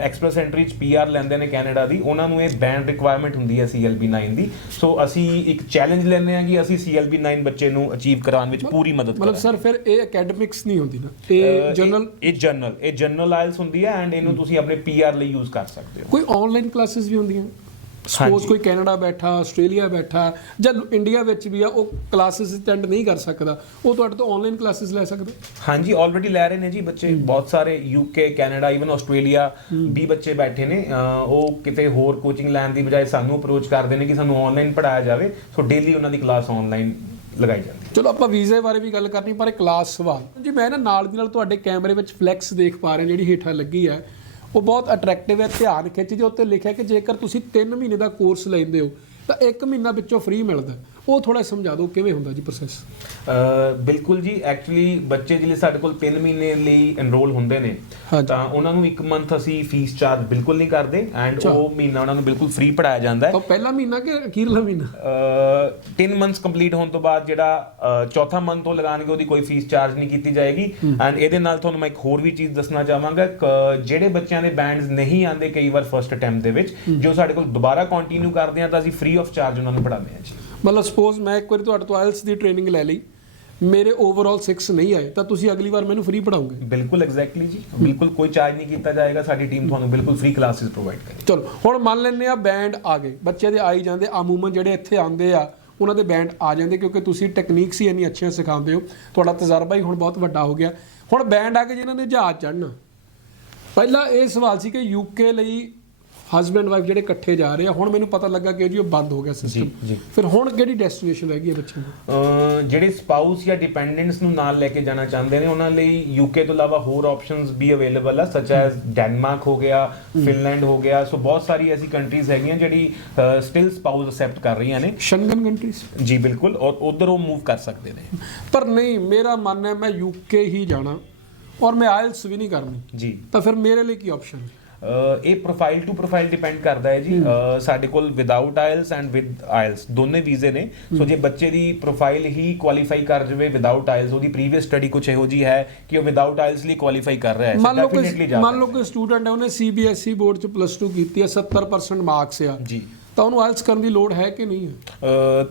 ਐਕਸਪ੍ਰੈਸ ਐਂਟਰੀ ਚ ਪੀਆਰ ਲੈਂਦੇ ਨੇ ਕੈਨੇਡਾ ਦੀ ਉਹਨਾਂ ਨੂੰ ਇਹ ਬੈਂਡ ਰਿਕੁਆਇਰਮੈਂਟ ਹੁੰਦੀ ਹੈ CLB 9 ਦੀ। ਸੋ ਅਸੀਂ ਇੱਕ ਚੈਲੰਜ ਲੈਂਦੇ ਆ ਕਿ ਅਸੀਂ CLB 9 ਬੱਚੇ ਨੂੰ ਅਚੀਵ ਕਰਾਉਣ ਵਿੱਚ ਪੂਰੀ ਮਦਦ ਮਤਲਬ ਕਰਾਂਗੇ। ਸਰ ਫਿਰ ਇਹ ਅਕੈਡਮਿਕਸ ਨਹੀਂ ਹੁੰਦੀ ਨਾ। ਇਹ ਜਨਰਲ ਇਹ ਜਨਰਲ ਇਹ ਜਨਰਲ ਆਇਲਸ ਹੁੰਦੀ ਹੈ ਐਂਡ ਇਹਨੂੰ ਤੁਸੀਂ ਆਪਣੇ ਪੀਆਰ ਲਈ ਯੂਜ਼ ਕਰ ਸਕਦੇ ਹੋ। ਕੋਈ ਆਨਲਾਈਨ ਕਲਾਸਿਸ ਵੀ ਹੁੰਦੀਆਂ? ਸਪੋਜ਼। ਕੋਈ ਕੈਨੇਡਾ ਬੈਠਾ ਆਸਟ੍ਰੇਲੀਆ ਬੈਠਾ ਜਾਂ ਇੰਡੀਆ ਵਿੱਚ ਵੀ ਆ ਉਹ ਕਲਾਸਿਸ ਅਟੈਂਡ ਨਹੀਂ ਕਰ ਸਕਦਾ। ਉਹ ਤੁਹਾਡੇ ਤੋਂ ਆਨਲਾਈਨ ਕਲਾਸਿਸ ਲੈ ਸਕਦਾ? ਹਾਂਜੀ ਆਲਰੇਡੀ ਲੈ ਰਹੇ ਨੇ ਜੀ ਬੱਚੇ। ਬਹੁਤ ਸਾਰੇ ਯੂਕੇ ਕੈਨੇਡਾ ਇਵਨ ਆਸਟ੍ਰੇਲੀਆ ਵੀ ਬੱਚੇ ਬੈਠੇ ਨੇ। ਉਹ ਕਿਤੇ ਹੋਰ ਕੋਚਿੰਗ ਲੈਣ ਦੀ ਬਜਾਏ ਸਾਨੂੰ ਅਪਰੋਚ ਕਰਦੇ ਨੇ ਕਿ ਸਾਨੂੰ ਆਨਲਾਈਨ ਪੜਾਇਆ ਜਾਵੇ। ਸੋ ਡੇਲੀ ਉਹਨਾਂ ਦੀ ਕਲਾਸ ਆਨਲਾਈਨ ਲਗਾਈ ਜਾਂਦੀ ਹੈ। ਚਲੋ ਆਪਾਂ ਵੀਜ਼ੇ ਬਾਰੇ ਵੀ ਗੱਲ ਕਰਨੀ ਪਰ ਕਲਾਸ ਸਵਾਲ। ਜੀ ਮੈਂ ਨਾ ਨਾਲ ਦੀ ਨਾਲ ਤੁਹਾਡੇ ਕੈਮਰੇ ਵਿੱਚ ਫਲੈਕਸ ਦੇਖ ਪਾ ਰਿਹਾ ਜਿਹੜੀ ਹੇਠਾਂ ਲੱਗੀ ਹੈ। ਉਹ ਬਹੁਤ ਅਟਰੈਕਟਿਵ ਹੈ, ਧਿਆਨ ਖਿੱਚਦੀ ਹੈ ਉੱਤੇ ਲਿਖਿਆ ਕਿ ਜੇਕਰ ਤੁਸੀਂ 3 ਮਹੀਨੇ ਦਾ ਕੋਰਸ ਲੈਂਦੇ ਹੋ, ਤਾਂ 1 ਮਹੀਨਾ ਵਿੱਚੋਂ ਫ੍ਰੀ ਮਿਲਦਾ। ਉਹ ਥੋੜਾ ਸਮਝਾ ਦਿਓ ਕਿਵੇਂ ਹੁੰਦਾ ਜੀ ਪ੍ਰੋਸੈਸ ਬਿਲਕੁਲ ਜੀ ਐਕਚੁਅਲੀ ਬੱਚੇ ਜਿਹੜੇ ਸਾਡੇ ਕੋਲ 3 ਮਹੀਨੇ ਲਈ ਐਨਰੋਲ ਹੁੰਦੇ ਨੇ। ਤਾਂ ਉਹਨਾਂ ਨੂੰ ਇੱਕ ਮੰਥ ਅਸੀਂ ਫੀਸ ਚਾਰਜ ਬਿਲਕੁਲ ਨਹੀਂ ਕਰਦੇ ਐਂਡ। ਉਹ ਮਹੀਨਾ ਉਹਨਾਂ ਨੂੰ ਬਿਲਕੁਲ ਫ੍ਰੀ ਪੜਾਇਆ ਜਾਂਦਾ ਹੈ। ਤਾਂ ਪਹਿਲਾ ਮਹੀਨਾ ਕਿ ਅਖੀਰਲਾ ਮਹੀਨਾ? 3 ਮੰਥਸ ਕੰਪਲੀਟ ਹੋਣ ਤੋਂ ਬਾਅਦ ਜਿਹੜਾ ਚੌਥਾ ਮੰਥ ਉਹ ਲਗਾਣਗੇ ਉਹਦੀ ਕੋਈ ਫੀਸ ਚਾਰਜ ਨਹੀਂ ਕੀਤੀ ਜਾਏਗੀ। ਐਂਡ ਇਹਦੇ ਨਾਲ ਤੁਹਾਨੂੰ ਮੈਂ ਇੱਕ ਹੋਰ ਵੀ ਚੀਜ਼ ਦੱਸਣਾ ਚਾਹਾਂਗਾ ਜਿਹੜੇ ਬੱਚਿਆਂ ਦੇ ਬੈਂਡਸ ਨਹੀਂ ਆਉਂਦੇ ਕਈ ਵਾਰ ਫਰਸਟ ਅਟੈਂਪਟ ਦੇ ਵਿੱਚ ਜੋ ਸਾਡੇ ਕੋਲ ਦੁਬਾਰਾ ਕੰਟੀਨਿਊ ਕਰਦੇ ਆ ਤਾਂ ਅਸੀਂ ਫ੍ਰੀ ਆਫ ਚਾਰਜ ਉਹਨਾਂ ਨੂੰ ਪੜਾਉਂਦੇ ਹਾਂ ਜੀ। ਮਤਲਬ ਸਪੋਜ਼ ਮੈਂ ਇੱਕ ਵਾਰੀ ਤੁਹਾਡੇ ਤੋਂ ਆਇਲਸ ਦੀ ਟ੍ਰੇਨਿੰਗ ਲੈ ਲਈ ਮੇਰੇ ਓਵਰਆਲ 6 ਨਹੀਂ ਆਏ ਤਾਂ ਤੁਸੀਂ ਅਗਲੀ ਵਾਰ ਮੈਨੂੰ ਫ੍ਰੀ ਪੜਾਓਗੇ ਬਿਲਕੁਲ ਐਗਜ਼ੈਕਟਲੀ ਜੀ। ਬਿਲਕੁਲ ਕੋਈ ਚਾਰਜ ਨਹੀਂ ਕੀਤਾ ਜਾਏਗਾ ਸਾਡੀ ਟੀਮ ਤੁਹਾਨੂੰ ਬਿਲਕੁਲ ਫ੍ਰੀ ਕਲਾਸਿਸ ਪ੍ਰੋਵਾਈਡ ਕਰੇਗੀ। ਚਲੋ ਹੁਣ ਮੰਨ ਲੈਂਦੇ ਆ ਬੈਂਡ ਆ ਗਏ ਬੱਚੇ ਦੇ ਆਈ ਜਾਂਦੇ ਅਮੂਮਨ ਜਿਹੜੇ ਇੱਥੇ ਆਉਂਦੇ ਆ ਉਹਨਾਂ ਦੇ ਬੈਂਡ ਆ ਜਾਂਦੇ ਕਿਉਂਕਿ ਤੁਸੀਂ ਟੈਕਨੀਕਸ ਹੀ ਇੰਨੀ ਅੱਛੀਆਂ ਸਿਖਾਉਂਦੇ ਹੋ। ਤੁਹਾਡਾ ਤਜਰਬਾ ਹੀ ਹੁਣ ਬਹੁਤ ਵੱਡਾ ਹੋ ਗਿਆ। ਹੁਣ ਬੈਂਡ ਆ ਕੇ ਜਿਨ੍ਹਾਂ ਨੇ ਜਹਾਜ਼ ਚੜ੍ਹਨਾ ਪਹਿਲਾਂ ਇਹ ਸਵਾਲ ਸੀ ਕਿ ਯੂਕੇ ਲਈ ਹਸਬੈਂਡ ਵਾਈਫ ਜਿਹੜੇ ਇਕੱਠੇ ਜਾ ਰਹੇ ਆ ਹੁਣ ਮੈਨੂੰ ਪਤਾ ਲੱਗਾ ਕਿ ਜੀ ਉਹ ਬੰਦ ਹੋ ਗਿਆ ਸਿਸਟਮ। ਫਿਰ ਹੁਣ ਕਿਹੜੀ ਡੈਸਟੀਨੇਸ਼ਨ ਰਹਿ ਗਈ ਹੈ ਬੱਚੇ ਦੀ ਜਿਹੜੇ ਸਪਾਊਸ ਜਾਂ ਡਿਪੈਂਡੈਂਟਸ ਨੂੰ ਨਾਲ ਲੈ ਕੇ ਜਾਣਾ ਚਾਹੁੰਦੇ ਨੇ ਉਹਨਾਂ ਲਈ ਯੂਕੇ ਤੋਂ ਇਲਾਵਾ ਹੋਰ ਆਪਸ਼ਨਸ ਵੀ ਅਵੇਲੇਬਲ ਆ ਸਚ ਐਸ ਡੈਨਮਾਰਕ ਹੋ ਗਿਆ ਫਿਨਲੈਂਡ ਹੋ ਗਿਆ। ਸੋ ਬਹੁਤ ਸਾਰੀ ਐਸੀ ਕੰਟਰੀਜ਼ ਹੈਗੀਆਂ ਜਿਹੜੀ ਸਟਿਲ ਸਪਾਊਸ ਅਸੈਪਟ ਕਰ ਰਹੀਆਂ ਨੇ। ਸ਼ੰਗਨ ਕੰਟਰੀਜ਼ ਜੀ ਬਿਲਕੁਲ। ਔਰ ਉਧਰ ਉਹ ਮੂਵ ਕਰ ਸਕਦੇ ਨੇ। ਪਰ ਨਹੀਂ ਮੇਰਾ ਮਨ ਹੈ ਮੈਂ ਯੂਕੇ ਹੀ ਜਾਣਾ ਔਰ ਮੈਂ ਆਇਲਸ ਵੀ ਨਹੀਂ ਕਰਨੀ। ਜੀ। ਤਾਂ ਫਿਰ ਮੇਰੇ ਲਈ ਕੀ ਆਪਸ਼ਨ ਹੈ ਇਹ ਪ੍ਰੋਫਾਈਲ ਟੂ ਪ੍ਰੋਫਾਈਲ ਡਿਪੈਂਡ ਕਰਦਾ ਹੈ ਜੀ। ਸਾਡੇ ਕੋਲ without IELTS and with IELTS ਦੋਨੇ ਵੀਜ਼ੇ ਨੇ। ਸੋ ਜੇ ਬੱਚੇ ਦੀ ਪ੍ਰੋਫਾਈਲ ਹੀ ਕੁਆਲੀਫਾਈ ਕਰ ਜਾਵੇ ਵਿਦਆਊਟ ਆਇਲਸ ਉਹਦੀ ਪ੍ਰੀਵੀਅਸ ਸਟੱਡੀ ਕੁਝ ਇਹੋ ਜੀ ਹੈ ਕਿ ਉਹ ਵਿਦਆਊਟ ਆਇਲਸ ਲਈ ਕੁਆਲੀਫਾਈ ਕਰ ਰਿਹਾ ਹੈ। ਮੰਨ ਲਓ ਡੈਫੀਨਿਟਲੀ ਕੋਈ ਜਾ ਮੰਨ ਲਓ ਕੋਈ ਸਟੂਡੈਂਟ ਹੈ ਉਹਨੇ ਸੀਬੀਐਸਈ ਬੋਰਡ ਚ ਪਲੱਸ 2 ਕੀਤੀ ਹੈ 70% ਮਾਰਕਸ ਆ। ਜੀ। ਤਾਂ ਉਹਨੂੰ ਆਇਲਸ ਕਰਨ ਦੀ ਲੋੜ ਹੈ ਕਿ ਨਹੀਂ ਹੈ?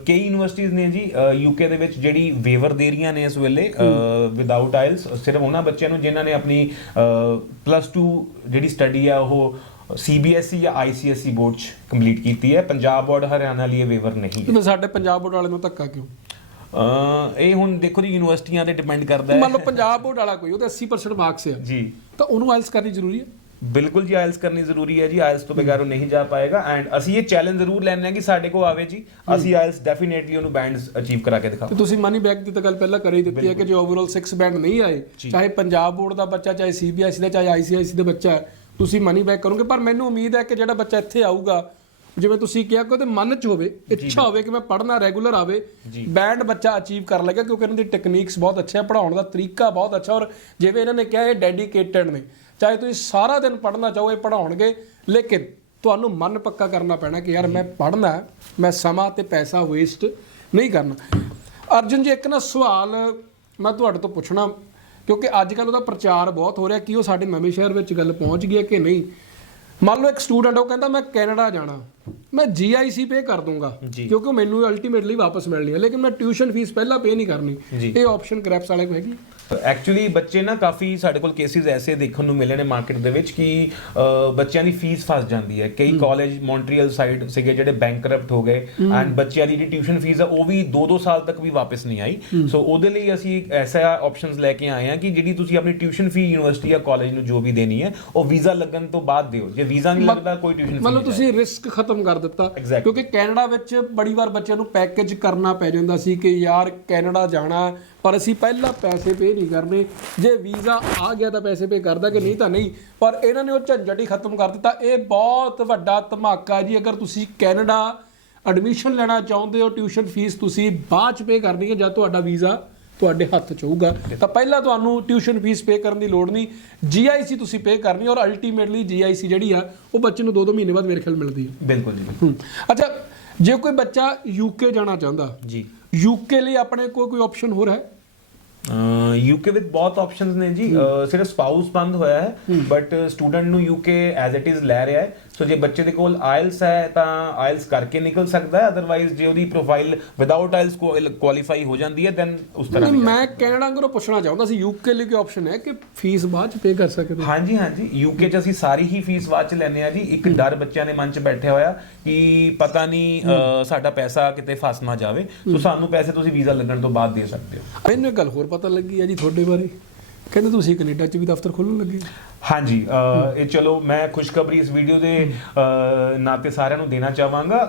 ਕਈ ਯੂਨੀਵਰਸਿਟੀਜ਼ ਨੇ ਜੀ ਯੂਕੇ ਦੇ ਵਿੱਚ ਜਿਹੜੀ ਵੇਵਰ ਦੇ ਰਹੀਆਂ ਨੇ ਇਸ ਵੇਲੇ ਵਿਦਆਊਟ ਆਇਲਸ ਸਿਰਫ ਉਹਨਾਂ ਬੱਚਿਆਂ ਨੂੰ ਜਿਨ੍ਹਾਂ ਨੇ ਆਪਣੀ ਪਲੱਸ 2 ਜਿਹੜੀ ਸਟੱਡੀ ਆ ਉਹ ਸੀਬੀਐਸਈ ਜਾਂ ਆਈਸੀਐਸਈ ਬੋਰਡ ਚ ਕੰਪਲੀਟ ਕੀਤੀ ਹੈ। ਪੰਜਾਬ ਬੋਰਡ ਹਰਿਆਣਾ ਲਈ ਵੇਵਰ ਨਹੀਂ ਹੈ। ਤੇ ਸਾਡੇ ਪੰਜਾਬ ਬੋਰਡ ਵਾਲੇ ਨੂੰ ਧੱਕਾ ਕਿਉਂ? ਇਹ ਹੁਣ ਦੇਖੋ ਜੀ ਯੂਨੀਵਰਸਿਟੀਆਂ ਤੇ ਡਿਪੈਂਡ ਕਰਦਾ ਮੰਨ ਹੈ ਲਓ ਪੰਜਾਬ ਬੋਰਡ ਵਾਲਾ ਕੋਈ ਉਹਦੇ 80% ਮਾਰਕਸ ਆ। ਜੀ। ਤਾਂ ਉਹਨੂੰ ਆਇਲਸ ਕਰਨੀ ਜ਼ਰੂਰੀ ਹੈ? ਬਿਲਕੁਲ ਜੀ ਆਇਲਸ ਕਰਨੀ ਜ਼ਰੂਰੀ ਹੈ ਜੀ ਆਇਲਸ ਤੋਂ ਬਗੈਰ ਉਹ ਨਹੀਂ ਜਾ ਪਾਏਗਾ ਐਂਡ ਅਸੀਂ ਇਹ ਚੈਲੰਜ ਜ਼ਰੂਰ ਲੈਣੇ ਆ ਕਿ ਸਾਡੇ ਕੋਲ ਆਵੇ ਜੀ ਅਸੀਂ ਆਇਲਸ ਡੈਫੀਨੇਟਲੀ ਉਹਨੂੰ ਬੈਂਡਸ ਅਚੀਵ ਕਰਾ ਕੇ ਤੇ ਦਿਖਾਵਾਂਗੇ ਤੁਸੀਂ ਮਨੀ ਬੈਕ ਦੀ ਤਾਂ ਗੱਲ ਪਹਿਲਾਂ ਕਰ ਹੀ ਦਿੱਤੀ ਹੈ ਕਿ ਜੇ ਓਵਰਆਲ 6 ਬੈਂਡ ਨਹੀਂ ਆਏ ਚਾਹੇ ਪੰਜਾਬ ਬੋਰਡ ਦਾ ਬੱਚਾ ਚਾਹੇ ਸੀਬੀਐਸਈ ਦਾ ਚਾਹੇ ਆਈਸੀਆਈਸੀ ਦਾ ਬੱਚਾ ਹੈ, ਤੁਸੀਂ ਮਨੀ ਬੈਕ ਕਰੋਗੇ। ਪਰ ਮੈਨੂੰ ਉਮੀਦ ਹੈ ਕਿ ਜਿਹੜਾ ਬੱਚਾ ਇੱਥੇ ਆਊਗਾ ਜਿਵੇਂ ਤੁਸੀਂ ਕਿਹਾ ਕਿ ਉਹਦੇ ਮਨ 'ਚ ਹੋਵੇ ਇੱਛਾ ਹੋਵੇ ਕਿ ਮੈਂ ਪੜ੍ਹਨਾ ਰੈਗੂਲਰ ਆਵੇ ਬੈਂਡ ਬੱਚਾ ਅਚੀਵ ਕਰ ਲੇਗਾ ਕਿਉਂਕਿ ਇਹਨਾਂ ਦੀ ਟੈਕਨੀਕਸ ਬਹੁਤ ਅੱਛਾ ਹੈ ਪੜਾਉਣ ਦਾ ਤਰੀਕਾ ਬਹੁਤ ਅੱਛਾ ਔਰ ਜਿਵੇਂ ਇਹਨਾਂ ਨੇ ਕਿਹਾ ਇਹ ਡੈਡੀਕੇਟਡ ਨੇ। ਚਾਹੇ ਤੁਸੀਂ ਸਾਰਾ ਦਿਨ ਪੜ੍ਹਨਾ ਚਾਹੋ ਇਹ ਪੜਾਉਣਗੇ ਲੇਕਿਨ ਤੁਹਾਨੂੰ ਮਨ ਪੱਕਾ ਕਰਨਾ ਪੈਣਾ ਕਿ ਯਾਰ ਮੈਂ ਪੜ੍ਹਨਾ ਮੈਂ ਸਮਾਂ ਤੇ ਪੈਸਾ ਵੇਸਟ ਨਹੀਂ ਕਰਨਾ ਅਰਜੁਨ ਜੀ ਇੱਕ ਨਾ ਸਵਾਲ ਮੈਂ ਤੁਹਾਡੇ ਤੋਂ ਪੁੱਛਣਾ ਕਿਉਂਕਿ ਅੱਜ ਕੱਲ ਉਹਦਾ ਪ੍ਰਚਾਰ ਬਹੁਤ ਹੋ ਰਿਹਾ ਕਿ ਉਹ ਸਾਡੇ ਨਵੇਂ ਸ਼ਹਿਰ ਵਿੱਚ ਗੱਲ ਪਹੁੰਚ ਗਈ ਹੈ ਕਿ ਨਹੀਂ ਮੰਨ ਲਓ ਇੱਕ ਸਟੂਡੈਂਟ ਉਹ ਕਹਿੰਦਾ ਮੈਂ ਕੈਨੇਡਾ ਜਾਣਾ ਮੈਂ ਜੀਆਈਸੀ ਪੇ ਕਰ ਦੂੰਗਾ। ਕਿਉਂਕਿ ਮੈਨੂੰ ਅਲਟੀਮੇਟਲੀ ਵਾਪਸ ਮਿਲਣੀ ਹੈ ਲੇਕਿਨ ਮੈਂ ਟਿਊਸ਼ਨ ਫੀਸ ਪਹਿਲਾਂ ਪੇ ਨਹੀਂ ਕਰਨੀ। ਇਹ ਆਪਸ਼ਨ ਕ੍ਰੈਪਸ ਵਾਲੇ ਕੋਲ ਹੈਗੀ ਐਕਚੁਅਲੀ ਬੱਚੇ ਨਾ ਕਾਫੀ ਸਾਡੇ ਕੋਲ ਕੇਸਿਸ ਐਸੇ ਦੇਖਣ ਨੂੰ ਮਿਲੇ ਨੇ ਮਾਰਕੀਟ ਦੇ ਵਿੱਚ ਕਿ ਬੱਚਿਆਂ ਦੀ ਫੀਸ ਫਸ ਜਾਂਦੀ ਹੈ। ਕਈ ਕਾਲਜ ਮੌਂਟਰੀਅਲ ਸਾਈਡ ਸੀਗੇ ਜਿਹੜੇ ਬੈਂਕਰਪਟ ਹੋ ਗਏ ਐਂਡ ਬੱਚਿਆਂ ਦੀ ਜਿਹੜੀ ਟਿਊਸ਼ਨ ਫੀਸ ਆ ਉਹ ਵੀ 2-2 ਸਾਲ ਤੱਕ ਵੀ ਵਾਪਸ ਨਹੀਂ ਆਈ। ਸੋ ਉਹਦੇ ਲਈ ਅਸੀਂ ਇੱਕ ਐਸਾ ਆਪਸ਼ਨਸ ਲੈ ਕੇ ਆਏ ਹਾਂ ਕਿ ਜਿਹੜੀ ਤੁਸੀਂ ਆਪਣੀ ਟਿਊਸ਼ਨ ਫੀ ਯੂਨੀਵਰਸਿਟੀ ਜਾਂ ਕਾਲਜ ਨੂੰ ਜੋ ਵੀ ਦੇਣੀ ਹੈ ਉਹ ਵੀਜ਼ਾ ਲੱਗਣ ਤੋਂ ਬਾਅਦ ਦਿਓ। ਜੇ ਵੀਜ਼ਾ ਨਹੀਂ ਲੱਗਦਾ ਕੋਈ ਟਿਊਸ਼ਨ ਫੀ ਮਤਲਬ ਤੁਸੀਂ ਰਿਸਕ ਖਤਮ ਕਰ ਦਿੱਤਾ. ਕਿਉਂਕਿ ਕੈਨੇਡਾ ਵਿੱਚ ਬੜੀ ਵਾਰ ਬੱਚਿਆਂ ਨੂੰ ਪੈਕੇਜ ਕਰਨਾ ਪੈ ਜਾਂਦਾ ਸੀ ਕਿ ਯਾਰ ਕੈਨੇਡਾ ਜਾਣਾ ਪਰ ਅਸੀਂ ਪਹਿਲਾਂ ਪੈਸੇ ਪੇ ਨਹੀਂ ਕਰਨੇ। ਜੇ ਵੀਜ਼ਾ ਆ ਗਿਆ ਤਾਂ ਪੈਸੇ ਪੇ ਕਰਦਾ ਕਿ ਨਹੀਂ ਤਾਂ ਨਹੀਂ। ਪਰ ਇਹਨਾਂ ਨੇ ਉਹ ਝੰਜਟ ਹੀ ਖਤਮ ਕਰ ਦਿੱਤਾ। ਇਹ ਬਹੁਤ ਵੱਡਾ ਧਮਾਕਾ ਜੀ। ਅਗਰ ਤੁਸੀਂ ਕੈਨੇਡਾ ਐਡਮਿਸ਼ਨ ਲੈਣਾ ਚਾਹੁੰਦੇ ਹੋ ਟਿਊਸ਼ਨ ਫੀਸ ਤੁਸੀਂ ਬਾਅਦ ਚ ਪੇ ਕਰਨੀ ਹੈ ਜਦ ਤੁਹਾਡਾ ਵੀਜ਼ਾ ਤੁਹਾਡੇ ਹੱਥ ਚ ਹੋਊਗਾ। ਤਾਂ ਪਹਿਲਾਂ ਤੁਹਾਨੂੰ ਟਿਊਸ਼ਨ ਫੀਸ ਪੇ ਕਰਨ ਦੀ ਲੋੜ ਨਹੀਂ। ਜੀਆਈਸੀ ਤੁਸੀਂ ਪੇ ਕਰਨੀ ਔਰ ਅਲਟੀਮੇਟਲੀ ਜੀਆਈਸੀ ਜਿਹੜੀ ਆ ਉਹ ਬੱਚੇ ਨੂੰ 2-2 ਮਹੀਨੇ ਬਾਅਦ ਮੇਰੇ ਖਿਆਲ ਮਿਲਦੀ ਹੈ। ਬਿਲਕੁਲ ਜੀ ਅੱਛਾ ਜੇ ਕੋਈ ਬੱਚਾ ਯੂਕੇ ਜਾਣਾ ਚਾਹੁੰਦਾ ਜੀ। ਯੂਕੇ ਲਈ ਆਪਣੇ ਕੋਲ ਕੋਈ ਆਪਸ਼ਨ ਹੋਰ ਹੈ? ਯੂਕੇ ਵਿੱਚ ਬਹੁਤ ਆਪਸ਼ਨਸ ਨੇ ਜੀ। ਸਿਰਫ ਸਪਾਊਸ ਬੰਦ ਹੋਇਆ ਹੈ ਬਟ ਸਟੂਡੈਂਟ ਨੂੰ ਯੂਕੇ ਐਜ਼ ਇਟ ਇਜ਼ ਲੈ ਰਿਹਾ ਹੈ। ਸੋ ਜੇ ਬੱਚੇ ਦੇ ਕੋਲ ਆਇਲਸ ਹੈ ਤਾਂ ਆਇਲਸ ਕਰਕੇ ਨਿਕਲ ਸਕਦਾ ਹੈ ਅਦਰਵਾਈਜ਼ ਜੇ ਉਹਦੀ ਪ੍ਰੋਫਾਈਲ ਵਿਦਆਊਟ ਆਇਲਸ ਕੁਆਲੀਫਾਈ ਹੋ ਜਾਂਦੀ ਹੈ ਦੈਨ ਉਸ ਤਰ੍ਹਾਂ ਨਹੀਂ ਮੈਂ ਕੈਨੇਡਾ ਕੋਲੋਂ ਪੁੱਛਣਾ ਚਾਹੁੰਦਾ ਸੀ ਯੂਕੇ ਲਈ ਕੋਈ ਆਪਸ਼ਨ ਹੈ ਕਿ ਫੀਸ ਬਾਅਦ ਚ ਪੇ ਕਰ ਸਕਦੇ? ਹਾਂ? ਹਾਂਜੀ। ਹਾਂਜੀ ਯੂਕੇ ਚ ਅਸੀਂ ਸਾਰੀ ਹੀ ਫੀਸ ਬਾਅਦ ਚ ਲੈਨੇ ਆ ਜੀ। ਇੱਕ ਡਰ ਬੱਚਿਆਂ ਦੇ ਮਨ ਚ ਬੈਠਿਆ ਹੋਇਆ ਕਿ ਪਤਾ ਨਹੀਂ ਸਾਡਾ ਪੈਸਾ ਕਿਤੇ ਫਸ ਨਾ ਜਾਵੇ। ਸੋ ਸਾਨੂੰ ਪੈਸੇ ਤੁਸੀਂ ਵੀਜ਼ਾ ਲੱਗਣ ਤੋਂ ਬਾਅਦ ਦੇ ਸਕਦੇ ਹੋ। ਮੈਨੂੰ ਇੱਕ ਗੱਲ ਹੋਰ ਪਤਾ ਲੱਗੀ ਹੈ ਜੀ ਤੁਹਾਡੇ ਬਾਰੇ। ਕਹਿੰਦੇ ਤੁਸੀਂ ਕੈਨੇਡਾ ਚ ਵੀ ਦਫ਼ਤਰ ਖੋਲਣ ਲੱਗੇ। ਹਾਂਜੀ ਇਹ ਚਲੋ ਮੈਂ ਖੁਸ਼ਖਬਰੀ ਇਸ ਵੀਡੀਓ ਦੇ ਨਾਤੇ ਸਾਰਿਆਂ ਨੂੰ ਦੇਣਾ ਚਾਹਾਂਗਾ।